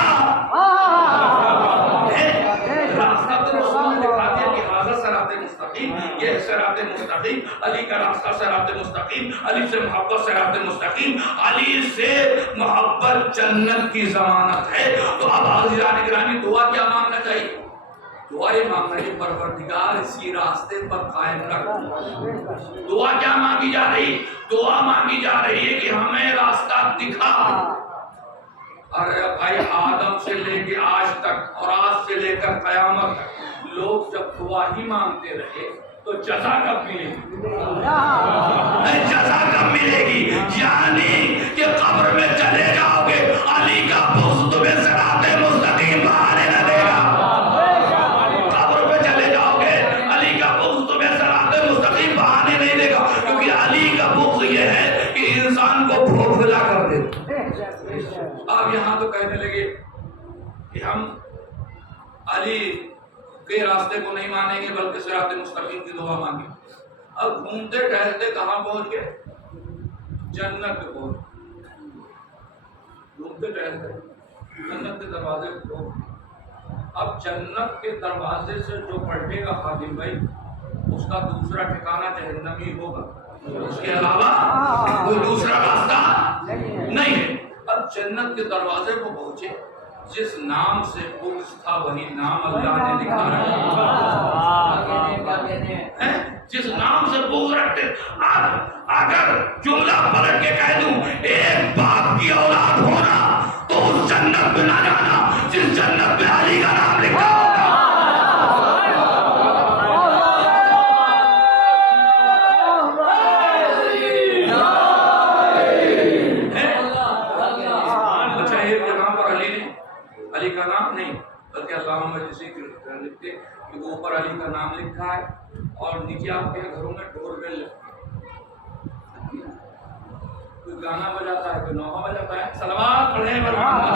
یہ صراط مستقیم، علی کا راستہ صراط مستقیم، علی سے محبت صراط مستقیم، علی سے محبت جنت کی ضمانت ہے. تو اب حاضران گرامی دعا کیا مانگنا چاہیے؟ دعا یہ مانگنا ہے پروردگار اسی راستے پر قائم رکھ. دعا کیا مانگی جا رہی؟ دعا مانگی جا رہی ہے کہ ہمیں راستہ دکھا. ارے بھائی آدم سے لے کے آج تک اور آج سے لے کر قیامت تک لوگ جب دعا ہی مانگتے رہے تو جزا کب ملے گی؟ جزا کب ملے گی؟ یعنی کہ قبر میں چلے جاؤ گے علی کا بغض تمہیں صراط مستقیم بہانے نہ دے گا. قبر میں چلے جاؤ گے علی کا بغض تمہیں صراط مستقیم بہانے نہیں دے گا، کیونکہ علی کا بغض یہ ہے کہ انسان کو کھوکھلا کر دے. آپ یہاں تو کہنے لگے کہ ہم علی کے راستے کو نہیں مانیں گے بلکہ صراط مستقیم کی دعا مانگیں. اب گھومتے ٹہلتے کہاں پہنچ گئے؟ جنت پہ پہنچ. گھومتے ٹہلتے جنت کے دروازے پہ پہنچ. اب جنت کے دروازے سے جو پلٹے گا خادم بھائی، اس کا دوسرا ٹھکانہ جہنم ہی ہوگا، اس کے علاوہ کوئی دوسرا راستہ نہیں ہے. اب جنت کے دروازے کو پہنچے، جس نام سے بغض تھا وہی نام اللہ نے لکھا ہے. جس نام سے بغض رکھتے، اگر جملہ پلٹ کے کہہ دوں ایک باپ کی اولاد ہونا تو اس جنت میں نہ جانا جس جنت میں علی کا نام لکھا ہوگا. علی کا نام نہیں بلکہ اللہم جسے لکھتے کہ وہ اوپر علی کا نام لکھا ہے اور نیچے آپ کے گھروں میں ڈور بیل کوئی گانا بجاتا ہے، کوئی نوحہ بجاتا ہے. صلوات پڑھیں محمد.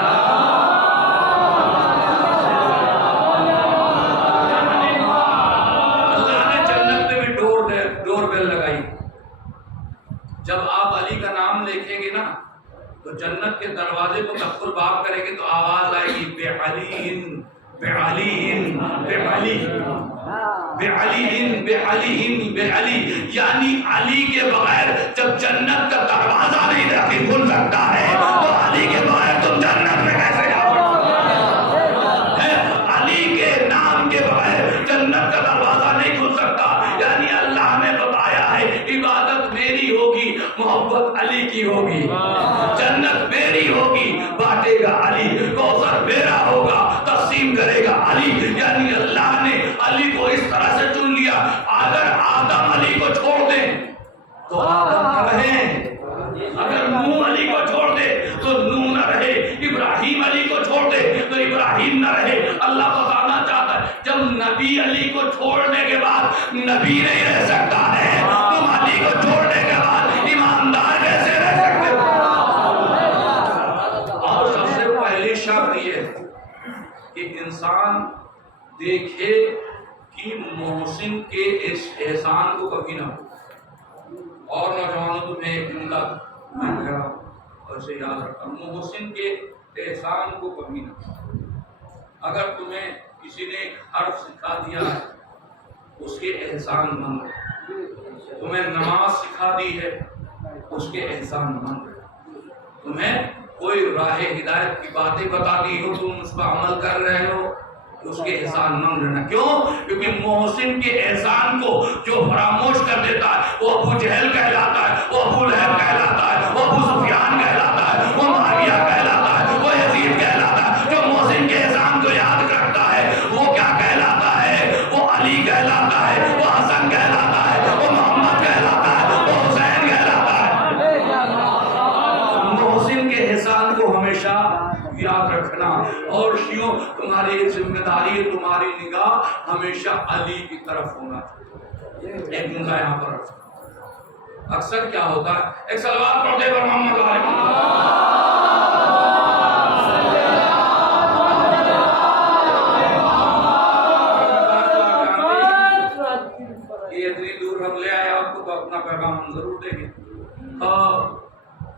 اللہ نے جنت میں بھی ڈور بیل لگائی. جب آپ علی کا نام لکھیں گے نا تو جنت کے دروازے کو تخل باب کریں گے تو آواز آئے گی بے علی بے علی بے علی بے علی بے علی بے علی. یعنی علی کے بغیر جب جنت کا دروازہ نہیں داخل کھل سکتا ہے تو علی کے بغیر تم جنت میں کیسے جاؤ گے؟ نبی نہیں رہ سکتا ہے، تم علی کو چھوڑنے کے بعد ایماندار کیسے رہ سکتے ہو؟ اور سب سے پہلی شرط یہ ہے کہ انسان دیکھے کہ محسن کے اس احسان کو کبھی نہ ہو۔ اور نوجوانوں تمہیں ایک جملہ میں کہہ رہا ہوں اور اسے یاد رکھتا ہوں، محسن کے احسان کو کبھی نہ ہو۔ اگر تمہیں کسی نے ایک حرف سکھا دیا ہے اس کے احسان مند رہو، تمہیں نماز سکھا دی ہے اس کے احسان مند رہو، تمہیں کوئی راہ ہدایت کی باتیں بتا دی ہو تم اس پر عمل کر رہے ہو اس کے احسان مند رہنا۔ کیوں؟ کیونکہ محسن کے احسان کو جو فراموش کر دیتا ہے وہ ابو جہل کہلاتا ہے، وہ ابو لہب کہلاتا ہے، وہ ابو سفیان کہلاتا ہے، وہ معاویہ کہلاتا ہے، وہ یزید کہلاتا ہے۔ جو محسن کے احسان کو یاد رکھتا ہے وہ کیا کہلاتا ہے؟ وہ علی کہلاتا ہے، وہ حسن کہلاتا ہے، وہ محمد کہلاتا ہے، وہ حسین کہلاتا ہے۔ محسن کے احسان کو ہمیشہ یاد رکھنا۔ اور شیعوں تمہاری ذمہ داری ہے، تمہاری نگاہ ہمیشہ علی کی طرف ہونا چاہیے۔ ایک جملہ یہاں پر اکثر کیا ہوتا ہے، ایک صلوات پڑھ دے پر محمد یہ اتنی دور ہم لے آئے آپ کو تو اپنا پیغام ہم ضرور دیں گے۔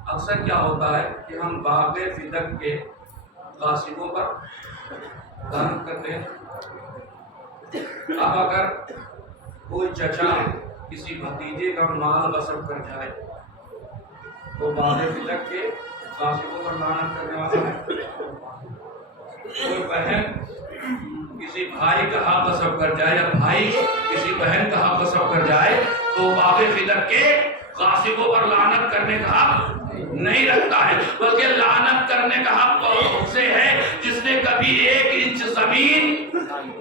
اکثر کیا ہوتا ہے کہ ہم باغ فدق کے غاصبوں پر دان کرتے ہیں۔ اب اگر کوئی چچا کسی بھتیجے کا مال غصب کر جائے تو باغ فدق کے غاصبوں پر لعنت کرنے والا ہے۔ کوئی بہن کسی بھائی کا حق غصب کر جائے یا بھائی کسی بہن کا حق غصب کر جائے تو باغ فدق کے غاصبوں پر لعنت کرنے کا حق نہیں رکھتا ہے، بلکہ لعنت کرنے کا حق اسے ہے جس نے کبھی 1 انچ زمین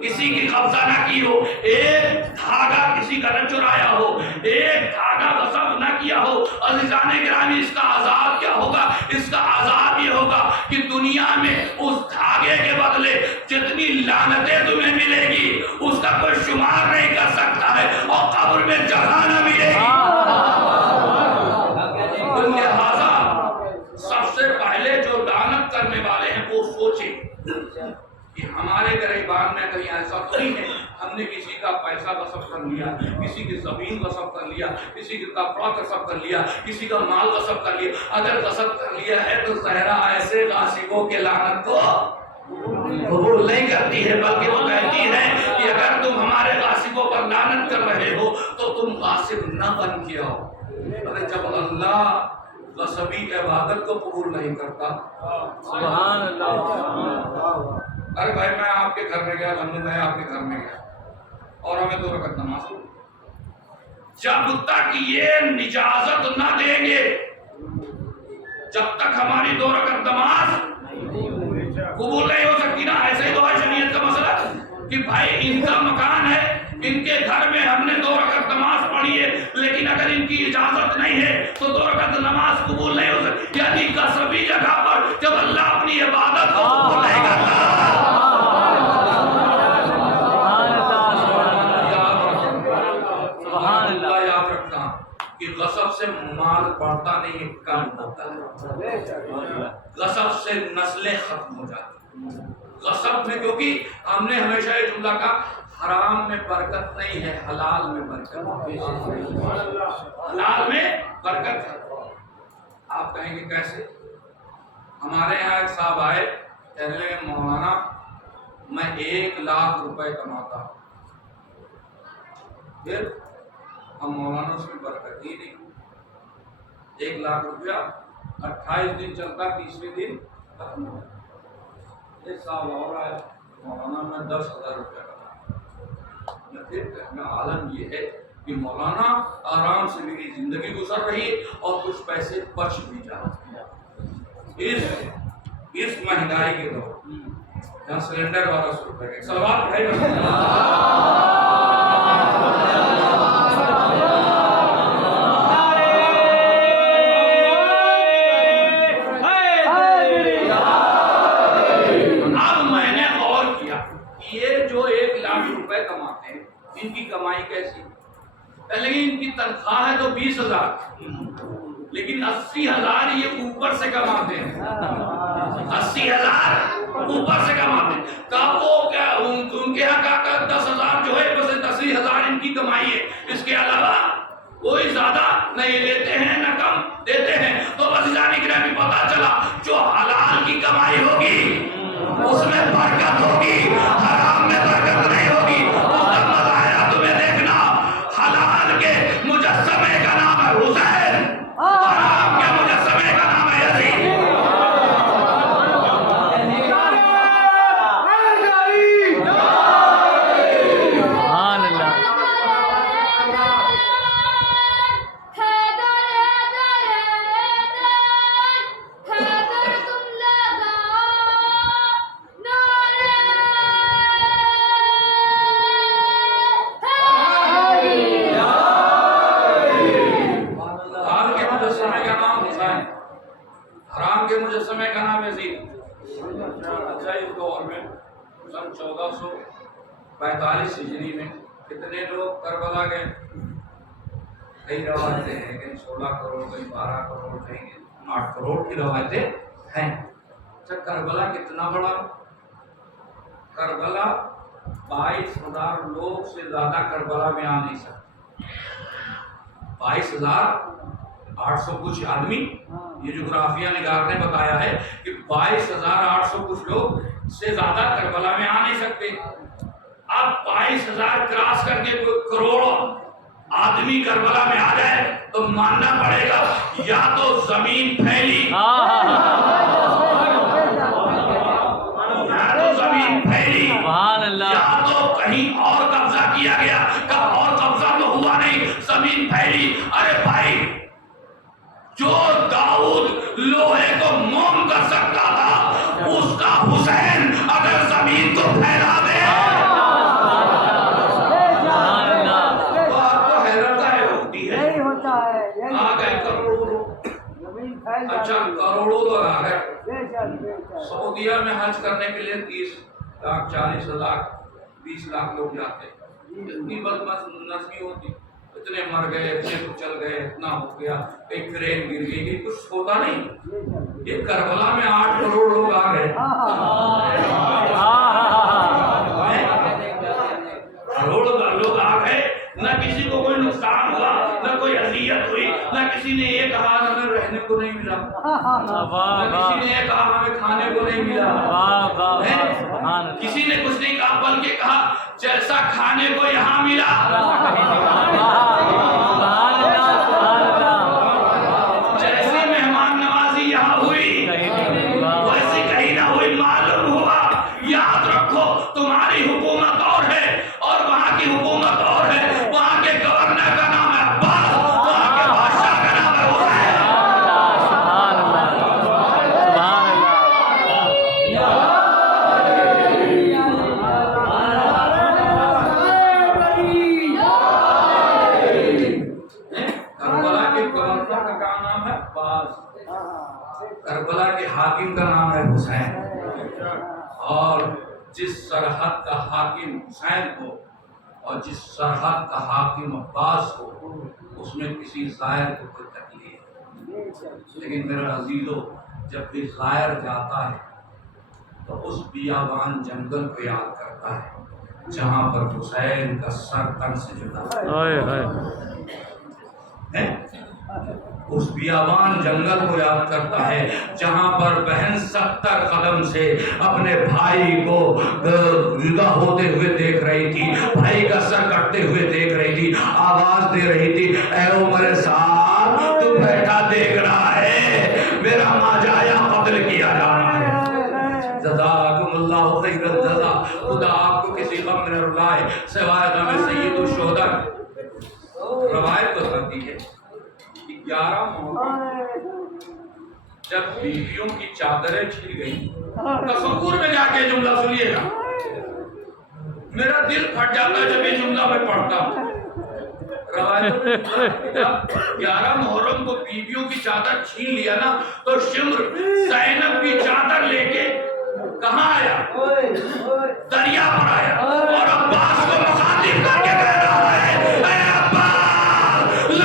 کسی کی قبضہ نہ کی ہو، ایک دھاگا کسی کا نہ چرایا ہو، ایک دھاگا غصب نہ کیا ہو۔ عزیزان گرامی، اس کا عذاب کیا ہوگا؟ اس کا عذاب یہ ہوگا کہ دنیا میں اس دھاگے کے بدلے جتنی لعنتیں تمہیں ملے گی اس کا کوئی شمار نہیں کر سکتا ہے، اور قبر میں جگہ نہ ملے گی۔ لہذا سب سے پہلے جو لعنت کرنے والے ہیں وہ سوچیں کہ ہمارے گریبان میں کہیں ایسا تو نہیں ہے ہم نے کسی کا پیسہ غصب کر لیا، کسی کی زمین غصب کر لیا، کسی کا کپڑا غصب کر لیا، کسی کا مال غصب کر لیا۔ اگر غصب کر لیا ہے تو زہرا ایسے غاصبوں کے لعنت کو قبول نہیں کرتی ہے، بلکہ وہ کہتی ہے کہ اگر تم ہمارے غاصبوں پر لعنت کر رہے ہو تو تم غاصب نہ بن کے آؤ۔ ارے جب اللہ غصبی عبادت کو قبول نہیں کرتا، سبحان اللہ۔ ارے بھائی میں آپ کے گھر میں گیا، میں آپ کے گھر میں گیا اور ہمیں 2 رکعت نماز پڑھی، جب تک یہ اجازت نہ دیں گے، جب تک ہماری 2 رکعت نماز قبول نہیں ہو سکتی نا۔ ایسے ہی تو ہے شریعت کا مسئلہ کہ بھائی ان کا مکان ہے، ان کے گھر میں ہم نے 2 رکعت نماز پڑھی ہے، لیکن اگر ان کی اجازت نہیں ہے تو 2 رکعت نماز قبول نہیں ہو سکتی۔ یعنی غصبی جگہ پر جب اللہ اپنی عبادت کو قبول نہیں کرتا، یاد رکھنا کہ غصب سے مال بڑھتا نہیں، کم ہوتا ہے۔ غصب سے نسلیں ختم ہو جاتی ہیں۔ غصب میں، کیونکہ ہم نے ہمیشہ یہ جملہ کہا حرام میں برکت نہیں ہے، حلال میں برکت ہے۔ حلال میں برکت ہے۔ آپ کہیں گے کیسے؟ ہمارے یہاں ایک صاحب آئے، کہنے لگے مولانا میں 1 لاکھ روپے کماتا ہوں۔ پھر ہم مولانا اس کی برکت ہی نہیں۔ 1 لاکھ روپیہ 28 دن چلتا، 30ویں دن ختم ہو۔ ایک صاحب اور آئے، مولانا میں 10,000 روپیہ کماتا ہوں۔ پھر کہنا عالم یہ ہے کہ مولانا آرام سے میری زندگی گزر رہی ہے اور کچھ پیسے بچ بھی جاتے ہیں اس مہنگائی کے دور جہاں سلنڈر 1200 روپے کا۔ سلوات پڑھائے ان کی کمائی کیسی؟ تنخواہ ہے تو 20,000، لیکن 80,000 یہ اوپر سے کماتے ہیں، 80,000 اوپر سے کماتے ہیں۔ کب وہ کیا ان کے یہاں کا 10,000 جو ہے بس 10,000 ان کی کمائی ہے، اس کے علاوہ کوئی زیادہ نہیں لیتے ہیں نہ کم دیتے ہیں۔ تو عزیزان گرامی پتہ چلا جو حلال کی کمائی ہوگی اس میں برکت ہوگی، حرام میں برکت نہیں ہوگی۔ اس کا مزہ آیا تمہیں دیکھنا، حلال کے مجسمے کا نام ہے حسین، حرام کے مجسمے کا نام ہے یزید۔ حرام کے مجسمے کا نام یزید۔ اچھا اس دور میں سن 1445 ہجری میں کتنے لوگ کربلا گئے؟ کئی روایتیں ہیں، کہیں 16 کروڑ، کہیں 12 کروڑ، کہیں 8 کروڑ کی روایتیں ہیں۔ اچھا کربلا کتنا بڑا؟ کربلا 22,000 لوگ سے زیادہ کربلا میں آ نہیں سکتے۔ 22,800 کچھ آدمی، یہ جغرافیہ نگار نے بتایا ہے کہ 22,800 کچھ لوگ سے زیادہ کربلا میں آ نہیں سکتے۔ اب 22,000 کراس کر کے کوئی کروڑوں آدمی کربلا میں آ جائے تو ماننا پڑے گا یا تو زمین پھیلی، یا تو زمین پھیلی، یا تو کہیں اور قبضہ کیا گیا، اور قبضہ تو ہوا نہیں، زمین پھیلی۔ ارے بھائی جو داؤد لوہے کو موم کر سکتا تھا اس کا حسین اگر زمین کو پھیلا دے تو آپ کو حیرت ہوتی ہے۔ آ گئے کروڑوں لوگ، اچھا کروڑوں لوگ آ گئے۔ سعودیہ میں حج کرنے کے لیے 30 لاکھ 40 لاکھ 20 لاکھ لوگ جاتے، اتنی بدنصیبی ہوتی، اتنے مر گئے، اتنے کچل گئے، اتنا ہو گیا، ایک ٹرین گر گئی، یہ کچھ ہوتا نہیں۔ یہ کربلا میں 8 کروڑ لوگ آ گئے، کروڑ لوگ آ گئے، نہ کسی کو کوئی نقصان ہوا، نہ کوئی اذیت ہوئی، نہ کسی نے یہ کہا ہمیں رہنے کو نہیں ملا، نہ کسی نے یہ کہا ہمیں کھانے کو نہیں ملا، کسی نے کچھ نہیں کہا، بلکہ کہا جیسا کھانے کو یہاں ملا جیسے مہمان نوازی یہاں ہوئی ویسے کہیں نہ ہوئی۔ معلوم ہوا، یاد رکھو تمہاری حکومت اور ہے اور وہاں کی حکومت اور ہے، وہاں کے گورنر کا نام ہے عباس، وہاں کے بادشاہ کا نام ہے حسین۔ کربلا کے حاکم کا نام ہے حسین، اور جس سرحد کا حاکم حسین ہو اور جس سرحد کا حاکم عباس ہو اس میں کسی زائر کو کوئی تکلیف۔ لیکن میرے عزیزو جب بھی زائر جاتا ہے تو اس بیابان جنگل کو یاد کرتا ہے جہاں پر حسین کا سر تن سے جدا ہے، اس بیابان جنگل کو یاد کرتا ہے جہاں پر بہن 70 قدم سے اپنے بھائی کو جدا ہوتے ہوئے دیکھ رہی تھی، بھائی کا سر کٹتے ہوئے دیکھ رہی تھی، آواز دے رہی تھی اے عمر صاحب تو بیٹھا دیکھ رہا ہے میرا ماجایا قتل کیا جا رہا ہے، جزاکم اللہ خیر الجزا۔ خدا آپ کو کسی غم میں نہ رلائے سوائے غم سید الشہداء۔ روایت بتاتی ہے 11 محرم جب بیویوں کی چادریں چھل گئی، تصور میں جا کے جملہ سنیے گا، میرا دل پھٹ جاتا ہے جب یہ جملہ میں پڑھتا ہوں۔ روایت 11 محرم کو بیویوں کی چادر چھین لیا نا تو شمر زینب کی چادر لے کے کہاں آیا؟ دریا پر آیا اور عباس کو مخاطب کر کے کہہ رہا ہے اے عباس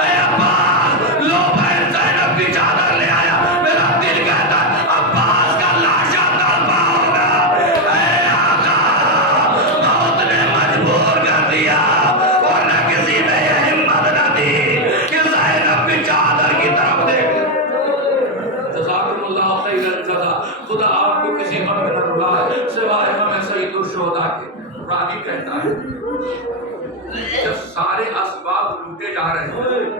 اے عباس لو بہن زینب کی چادر لے آیا. میرا دل کہتا ہے عباس کا لاشا تڑپا ہوگا. اے آقا موت نے مجبور کر دیا ورنہ کسی میں یہ ہمت نہ تھی کہ زینب کی چادر کی طرف دیکھ. جزاکم اللہ خیر الجزا. خدا آپ کو کسی غم میں نہ ڈالے سوائے ہمیں سید الشہداء کے. راوی کہتا ہے جب سارے اسباب لوٹے جا رہے ہیں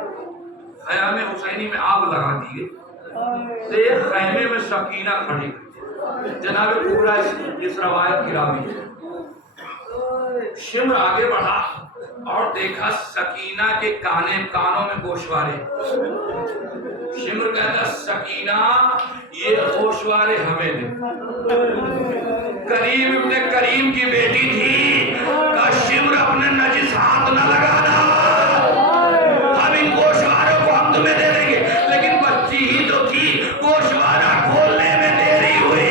خیام حسینی میں آگ لگا دیے تو ایک خیمے میں سکینہ کھڑی. جناب پورا اس روایت کی راوی ہے. شمر آگے بڑھا اور دیکھا سکینہ کے کانوں میں گوشوارے. شمر کہتا سکینہ یہ گوشوارے ہمیں دے. کریم ابن کریم کی بیٹی تھی کہ شمر اپنے نجس ہاتھ نہ لگانا, ہم ان گوشواروں کو ہم تمہیں دے دیں گے. لیکن بچی ہی تو تھی, گوشوارہ کھولنے میں دیری ہوئی.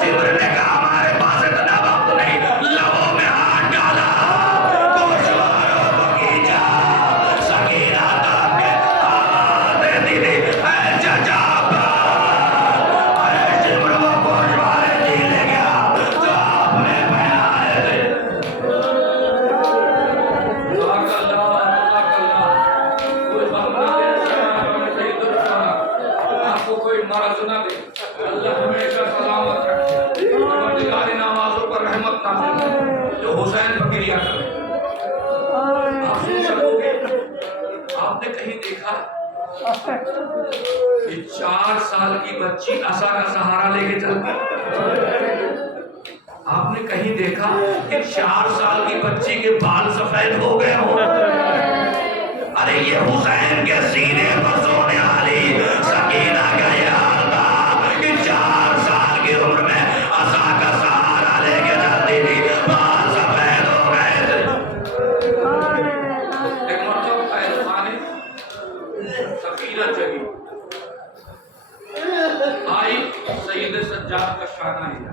شمر نے کہا ہمارے پاس اتنا وقت نہیں. لبوں میں ہاتھ ڈالا, گوشواروں کو کھینچا. سکینہ تڑپ کے آواز دیتی تھی اے چچا حسین فقیریا کرے. آپ سن سکو گے آپ نے کہیں دیکھا کہ 4 سال کی بچی عصا کا سہارا لے کے چلتی؟ آپ نے کہیں دیکھا کہ 4 سال کی بچی کے بال سفید ہو گئے ہوں؟ ارے یہ حسین کے سینے پر سونے والی سکینہ کا یہ حال تھا کہ 4 سال کی عمر میں عصا کا سہارا لے کے چلتی تھی, بال سفید ہو گئے تھے. ایک مرتبہ پہلوانے سکینہ جگی آئی, سید سجاد کا شانہ ہلا.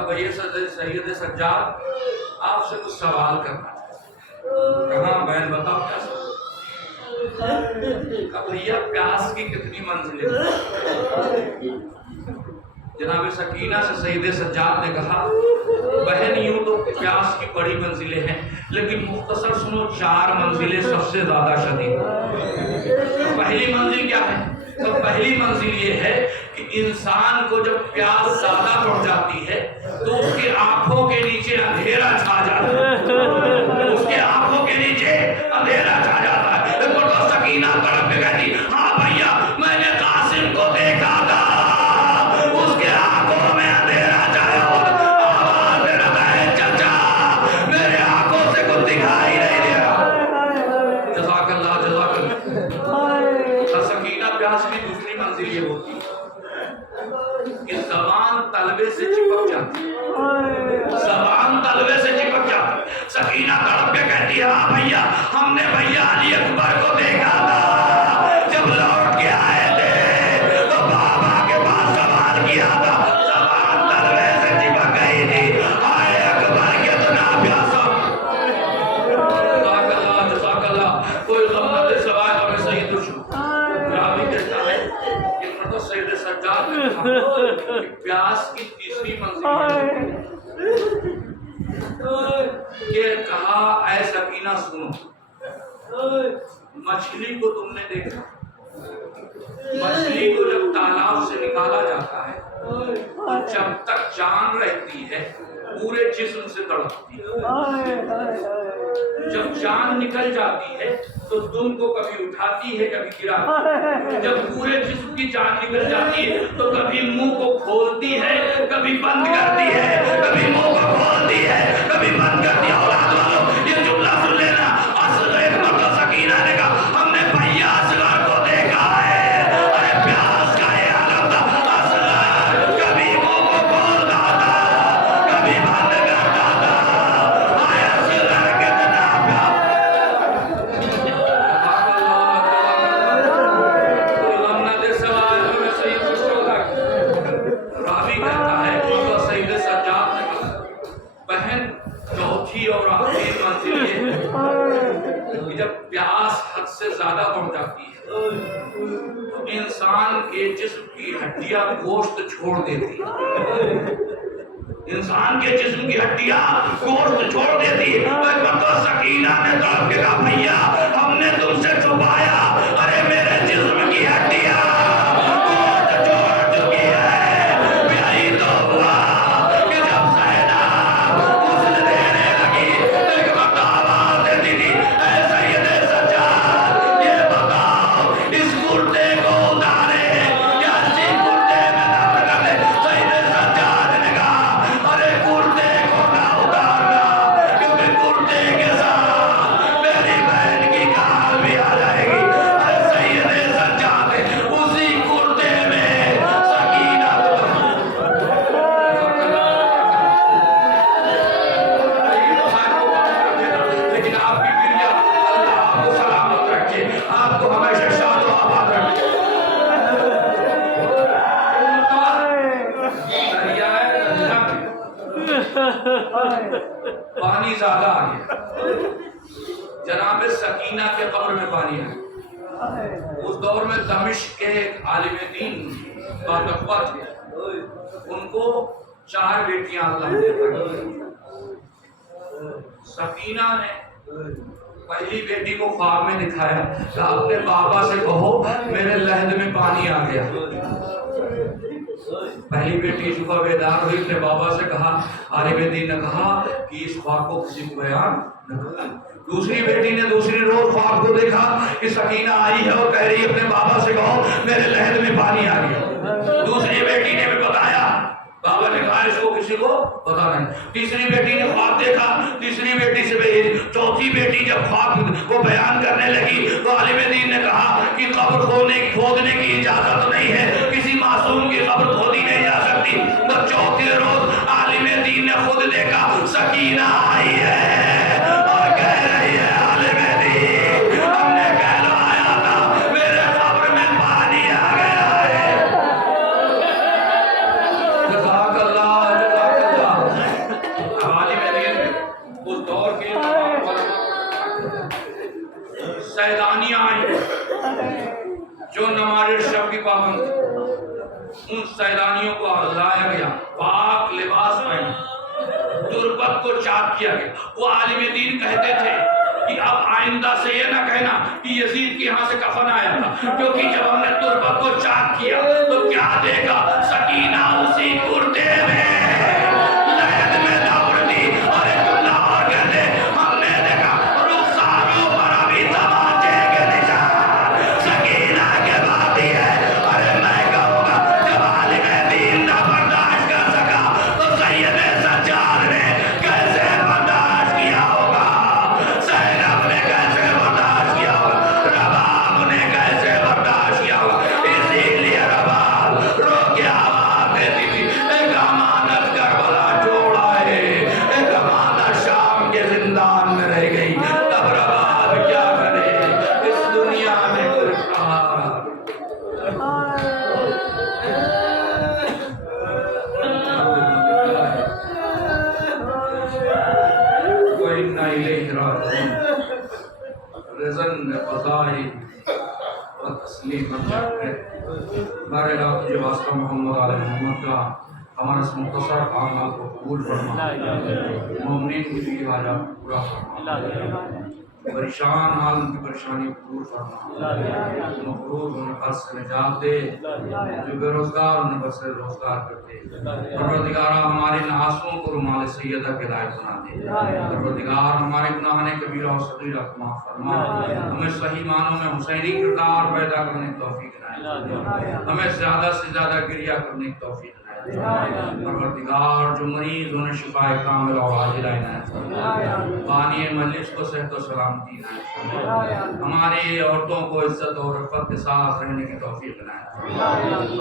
اب یہ سید سجاد آپ سے کچھ سوال کرنا چاہتا. کہاں بہن بتاؤ کیا سوال. اب بھیا پیاس کی کتنی منزلیں؟ جناب سکینہ سے سید سجاد نے کہا بہن یوں تو پیاس کی بڑی منزلیں ہیں لیکن مختصر سنو 4 منزلیں سب سے زیادہ شدید. پہلی منزل کیا ہے؟ تو پہلی منزل یہ ہے کہ انسان کو جب پیاس زیادہ بڑھ جاتی ہے تو اس کی آنکھوں کے نیچے اندھیرا چھا جاتا ہے. اس کے آنکھوں کے نیچے اندھیرا چھا جاتا ہے. تو سکینہ طرف پہ کہتی ہاں بھیا میں نے قاسم کو دیکھا تھا, اس کے آنکھوں میں اندھیرا چھایا ہوتا. آواز دے رہا ہے چچا میرے آنکھوں سے کچھ دکھائی نہیں دے رہا. جزاک اللہ جزاک اللہ. سکینہ پیاس کی دوسری منزل یہ ہوتی کہ زبان تلوے سے چپک جاتی. زبان تلوے سے چپک جاتی. سکینہ تڑپ کے کہتی ہے ہاں بھیا ہم نے بھیا علی اکبر کو دیکھا تھا, جب لوٹ کے آئے تھے تو بابا کے پاس سوال کیا تھا, زبان تلوے سے چپک گئی تھی. آئے اکبر کتنا پیاسا. جزاک اللہ جزاک اللہ. کوئی غم نہ دے سوائے ہمیں سید الشہداء. راوی کہتا ہے کہ مرتبہ سید سجاد نے کہا کہ پیاس کی تیسری منزل کہ کہا اے سکینہ سنو, مچھلی کو تم نے دیکھا, مچھلی کو جب تالاب سے نکالا جاتا ہے تو جب تک جان رہتی ہے پورے جسم سے تڑپتی ہے. جب جان نکل جاتی ہے تو تم کو کبھی اٹھاتی ہے کبھی گراتی ہے. جب پورے جسم کی جان نکل جاتی ہے تو کبھی منہ کو کھولتی ہے کبھی بند کرتی ہے, کبھی منہ کو کھولتی ہے کبھی بند کرتی ہے. اولاد والوں یہ جملہ سن لینا. اصل ایک مرتبہ سکینہ نے کہا ہم نے بھیا اصغر کو دیکھا ہے. ارے پیاس کا یہ عالم تھا. اصغر کبھی منہ کو کھولتا تھا کبھی بند کرتا تھا. آئے اصغر کتنا پیار. راوی کہتا ہے سید سجاد نے کہا بہن چوتھی اور مداس حد سے زیادہ بڑھ جاتی ہے تو انسان کے جسم کی ہڈیاں گوشت چھوڑ دیتی ہے، انسان کے جسم کی ہڈیاں گوشت چھوڑ دیتی ہے۔ ایک مرتبہ سکینہ نے تڑپ کے کہا بھیا ہم نے تم سے چھپایا، ارے میرے جسم کی ہڈیاں گوشت چھوڑ چکی ہے۔ یہی تو ہوا کہ جب زینب غسل دینے لگی ایک مرتبہ آواز دیتی تھی، اے سید سجاد یہ بتاؤ اس کرتے کو اتارے یا اسی کرتے میں دفن کر دے؟ سید سجاد نے کہا ارے کرتے کو نہ اتارنا، کیونکہ کرتے کے ساتھ میری بہن کی کال بھی آ جائے گی۔ ارے سید سجاد اسی کرتے میں سکینہ کو لیکن آپ کی گریا اللہ آپ کو سلامت رکھے، آپ کو ہمیشہ شاد و آباد رکھے۔ دریا ہے دریا میں پانی زیادہ آ گیا، جناب سکینہ کے قبر میں پانی آیا۔ اس دور میں دمشق کے ایک عالم دین باتقوا تھے، ان کو 4 بیٹیاں اللہ نے عطا کی۔ سکینہ نے پہلی بیٹی کو خواب میں دکھایا کہ اپنے بابا سے کہو میرے لحد میں پانی آ گیا۔ پہلی بیٹی صبح بیدار ہوئی، اپنے بابا سے کہا، عالم دین نے کہا کہ اس خواب کو کسی کو بیان نہ کرنا۔ دوسری بیٹی نے دوسری روز خواب کو دیکھا کہ سکینہ آئی ہے اور کہہ رہی ہے اپنے بابا سے کہو میرے لحد میں پانی آ گیا۔ دوسری بیٹی نے بھی بتایا، بابا نے کہا اس کو کسی کو پتا نہیں۔ تیسری بیٹی نے خواب دیکھا، تیسری بیٹی سے بھی۔ چوتھی بیٹی جب خواب کو بیان کرنے لگی تو عالم دین نے کہا کہ قبر کھودنے کی اجازت نہیں ہے، کسی معصوم کی قبر کھودی نہیں جا سکتی۔ تو چوتھے روز عالم دین نے خود دیکھا سکینہ آئی ہے اور کہہ رہی ہے عالم دین ہم نے کہلوایا تھا میرے قبر میں پانی آ گیا ہے۔ جزاک اللہ جزاک اللہ۔ عالم دین اس دور کے سیدانیاں آئیں جو نماز شب کی پابند تھی، ان سیدانیوں کو لایا گیا، پاک لباس پہنا، تربت کو چاک کیا گیا۔ وہ عالم دین کہتے تھے کہ اب آئندہ سے یہ نہ کہنا کہ یزید کے یہاں سے کفن آیا تھا، کیونکہ جب ہم نے تربت کو چاک کیا تو کیا دیکھا سکینہ اسی کرتے میں لحد میں دبڑ دی۔ اور ایک جملہ اور کہتے ہم نے دیکھا رخساروں پر ابھی تماچے کے نشان سکینہ کے باقی ہے۔ ارے میں کہوں گا جب عالم دین نہ برداشت کر سکا تو سید سجاد نے کیسے برداشت کیا ہوگا، زینب نے کیسے برداشت کیا ہوگا، رباب نے کیسے برداشت کیا ہوگا۔ اسی لیے رباب رو کے آواز دیتی تھی ایک امانت کربلا چھوڑ آئے، ایک امانت شام کے زندان میں رہ گئی، تب رباب کیا کرے اس دنیا میں کوئی سہارا۔ وَإِنَّا إِلَيْهِ رَاجِعُونَ۔ رضن فضائی و تسلیم ہے۔ ہمارے رات کے واسطہ محمد علیہ محمد کا ہمارا اس مختصر اعمال کو قبول فرما، مومنین کی بھی حاجات پورا فرما، پریشان حال ان کی پریشانی کو دور فرما، مقروض انہیں قرض سے نجات دے، جو بے روزگار انہیں بس روزگار کر دے۔ پروردگارہ ہمارے نعاسوں کو رومال سیدہ کے لائق بنا دے۔ پروردگار ہمارے گناہاں کبیرہ و صغیرہ کو معاف فرما، ہمیں صحیح معنوں میں حسینی کردار پیدا کرنے کی توفیق عنایت، ہمیں زیادہ سے زیادہ گریہ کرنے کی توفیق عنایت۔ پروردگار جو مریض انہیں شفا کامل اور عاجلہ عنایت فرما، بانی مجلس کو صحت و سلامتی عنایت فرما، ہماری عورتوں کو عزت اور رفعت کے ساتھ رہنے کی توفیق عنایت فرما۔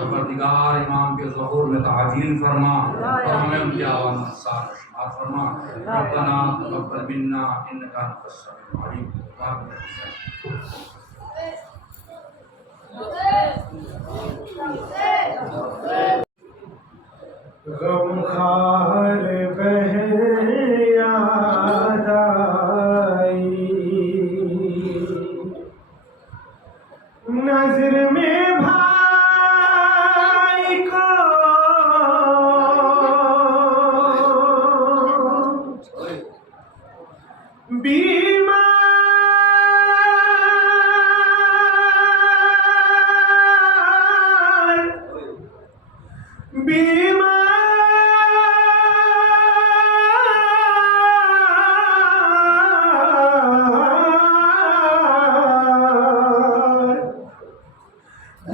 پروردگار امام کے ظہور میں تعجیل فرما اور ہمیں ان کی آواز میں ساتھ شمار فرما۔ ربنا تقبل منا انک انت السمیع العلیم۔ غمخوار بہن یاد آئی، نظر میں بھائی کو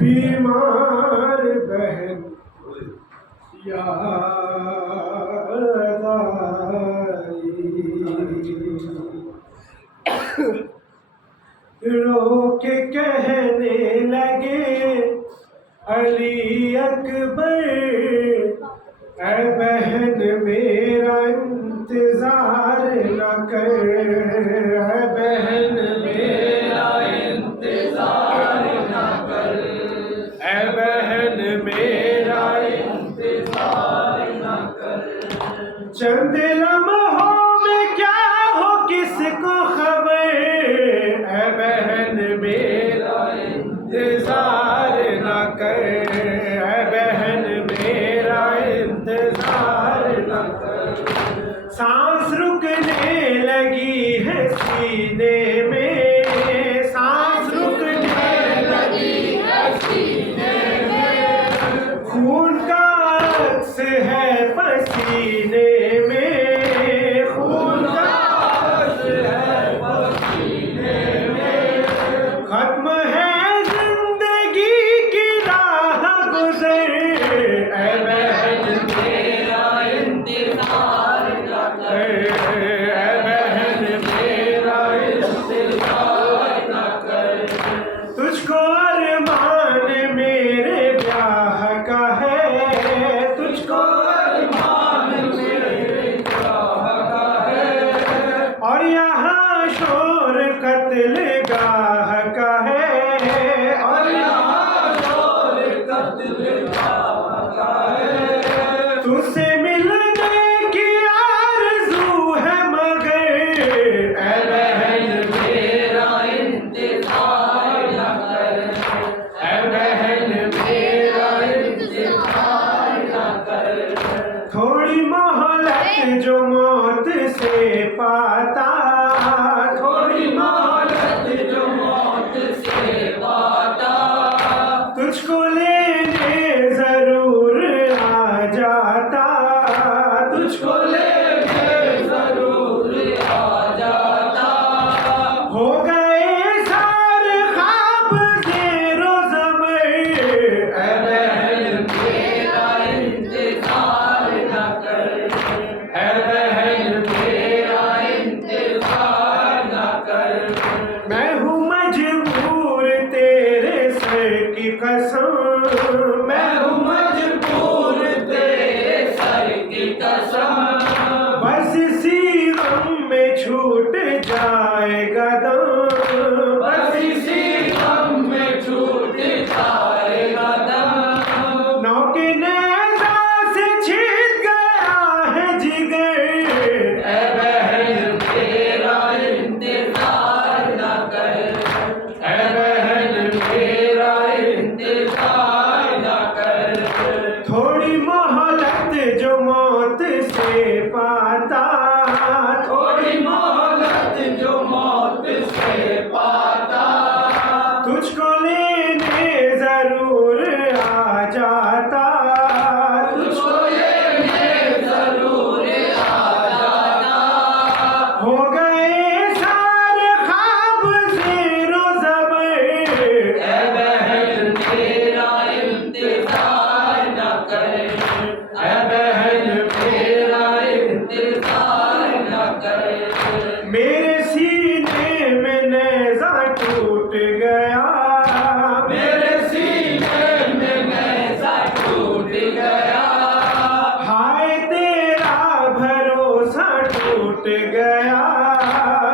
بیمار بہن یاد آئی، رو کے کہنے لگے علی اکبر، اے بہن میرا انتظار نہ کر، اے بہن میرا انتظار نہ کر، اے بہن میرا انتظار نہ کر، چند لمحوں میں کیا ہو کس کو خبر، اے بہن میرا انتظار نہ کر، اے بہن میرا انتظار نہ کر، سانس رکنے لگی ہے سینے میں، سانس رکنے لگی ہے سینے میں، خون کا عکس ہے پسینے میں، خون کا عکس ہے پسینے میں، ختم ہے زندگی کی راہ گزر، اے بہن میرا انتظار نہ کر، اے بہن میرا انتظار نہ کر، تجھ کو ارمان میرے بیاہ کا ہے، تجھ کو ارمان میرے بیاہ کا ہے، اور یہاں شور قتل گاہ کا ہے، اور یہاں شور قتل گاہ کا ہے، تجھ سے ملنے کی آرزو ہے مگر، اے بہن میرا انتظار نہ کر، اے بہن میرا انتظار نہ کر، تھوڑی مہلت جو موت سے پاتا، تھوڑی مہلت جو موت سے پاتا، تجھ کو لینے ضرور آ جاتا، تجھ کو لینے ضرور آ جاتا، ہو گئے سارے خواب زیر و زبر، اے بہن میرا انتظار نہ کر، اے بہن میرا انتظار نہ کر، میں ہوں مجبور تیرے سر کی قسم، میں ہوں مجبور تیرے سر کی قسم، بس اسی غم میں چھوٹ جائے گا دم، بس اسی غم میں چھوٹ جائے گا دم، نوک نیزہ سے چھٹ گیا ہے جگر، اے بہن میرا انتظار نہ کر، اے بہن میرا انتظار نہ کر، تھوڑی مہلت جو موت سے پاتا، تھوڑی مہلت جو موت سے پاتا، تجھ کو لینے ضرور آ جاتا، تجھ کو لینے ضرور آ جاتا، ہو گئے سارے خواب زیر و زبر، اے بہن میرا انتظار نہ کر، اے بہن میرا انتظار نہ کر، میرے سینے میں نیزہ ٹوٹ گیا، میرے سینے میں نیزہ ٹوٹ گیا، ہائے تیرا بھروسہ ٹوٹ گیا،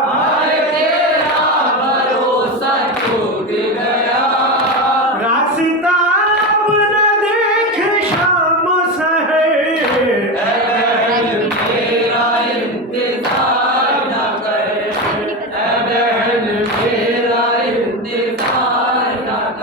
ہائے تیرا بھروسہ ٹوٹ گیا، راستہ اب نہ دیکھ شام و سحر، اے بہن میرا انتظار نہ کر، اے بہن میرا انتظار نہ کر،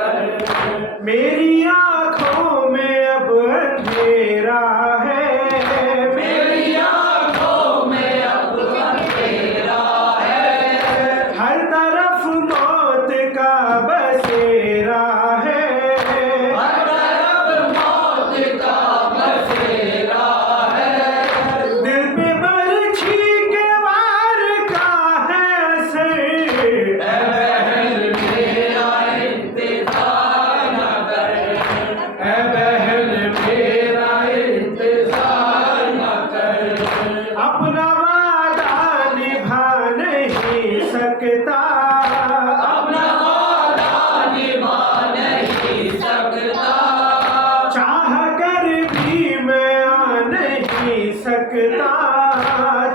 میری آنکھوں میں اب اندھیرا ہے، میری آنکھوں میں اب اندھیرا ہے، ہر طرف موت کا بسیرا ہے، ہر طرف موت کا بسیرا ہے، دل پہ برچھی کے وار کا ہے اثر، اے بہن میرا انتظار نہ کر، اے بہن میرا انتظار نہ کر، اپنا وعدہ نبھا نہیں سکتا، اپنا وعدہ نبھا نہیں سکتا، چاہ کر بھی میں آ نہیں سکتا،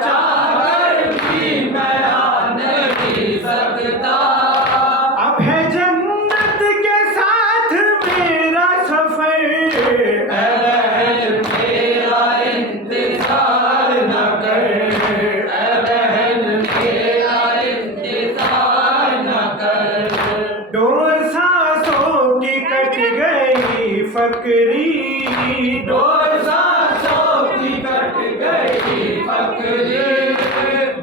چاہ کر بھی میں آ نہیں سکتا، اب ہے جنت کے ساتھ میرا سفر، اے بہن میرا انتظار نہ کر، اے بہن میرا انتظار نہ کر، ڈور سانسوں کی کٹ گئی فکری، ڈور سانسوں کی کٹ گئی فکری،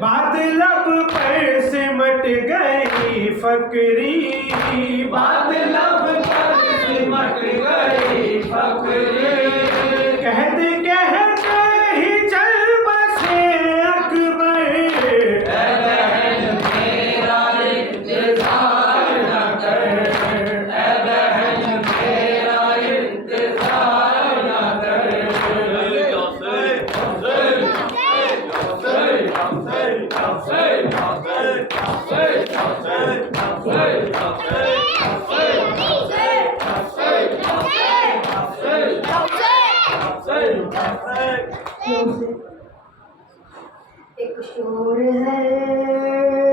بات لب پر سمٹ گئی فکری، بات لب پر سمٹ گئی فکری، کہتے کہتے ہی چل بسے اکبر، اے بہن میرا انتظار نہ کر، اے بہن میرا انتظار نہ کر، ایک شور ہے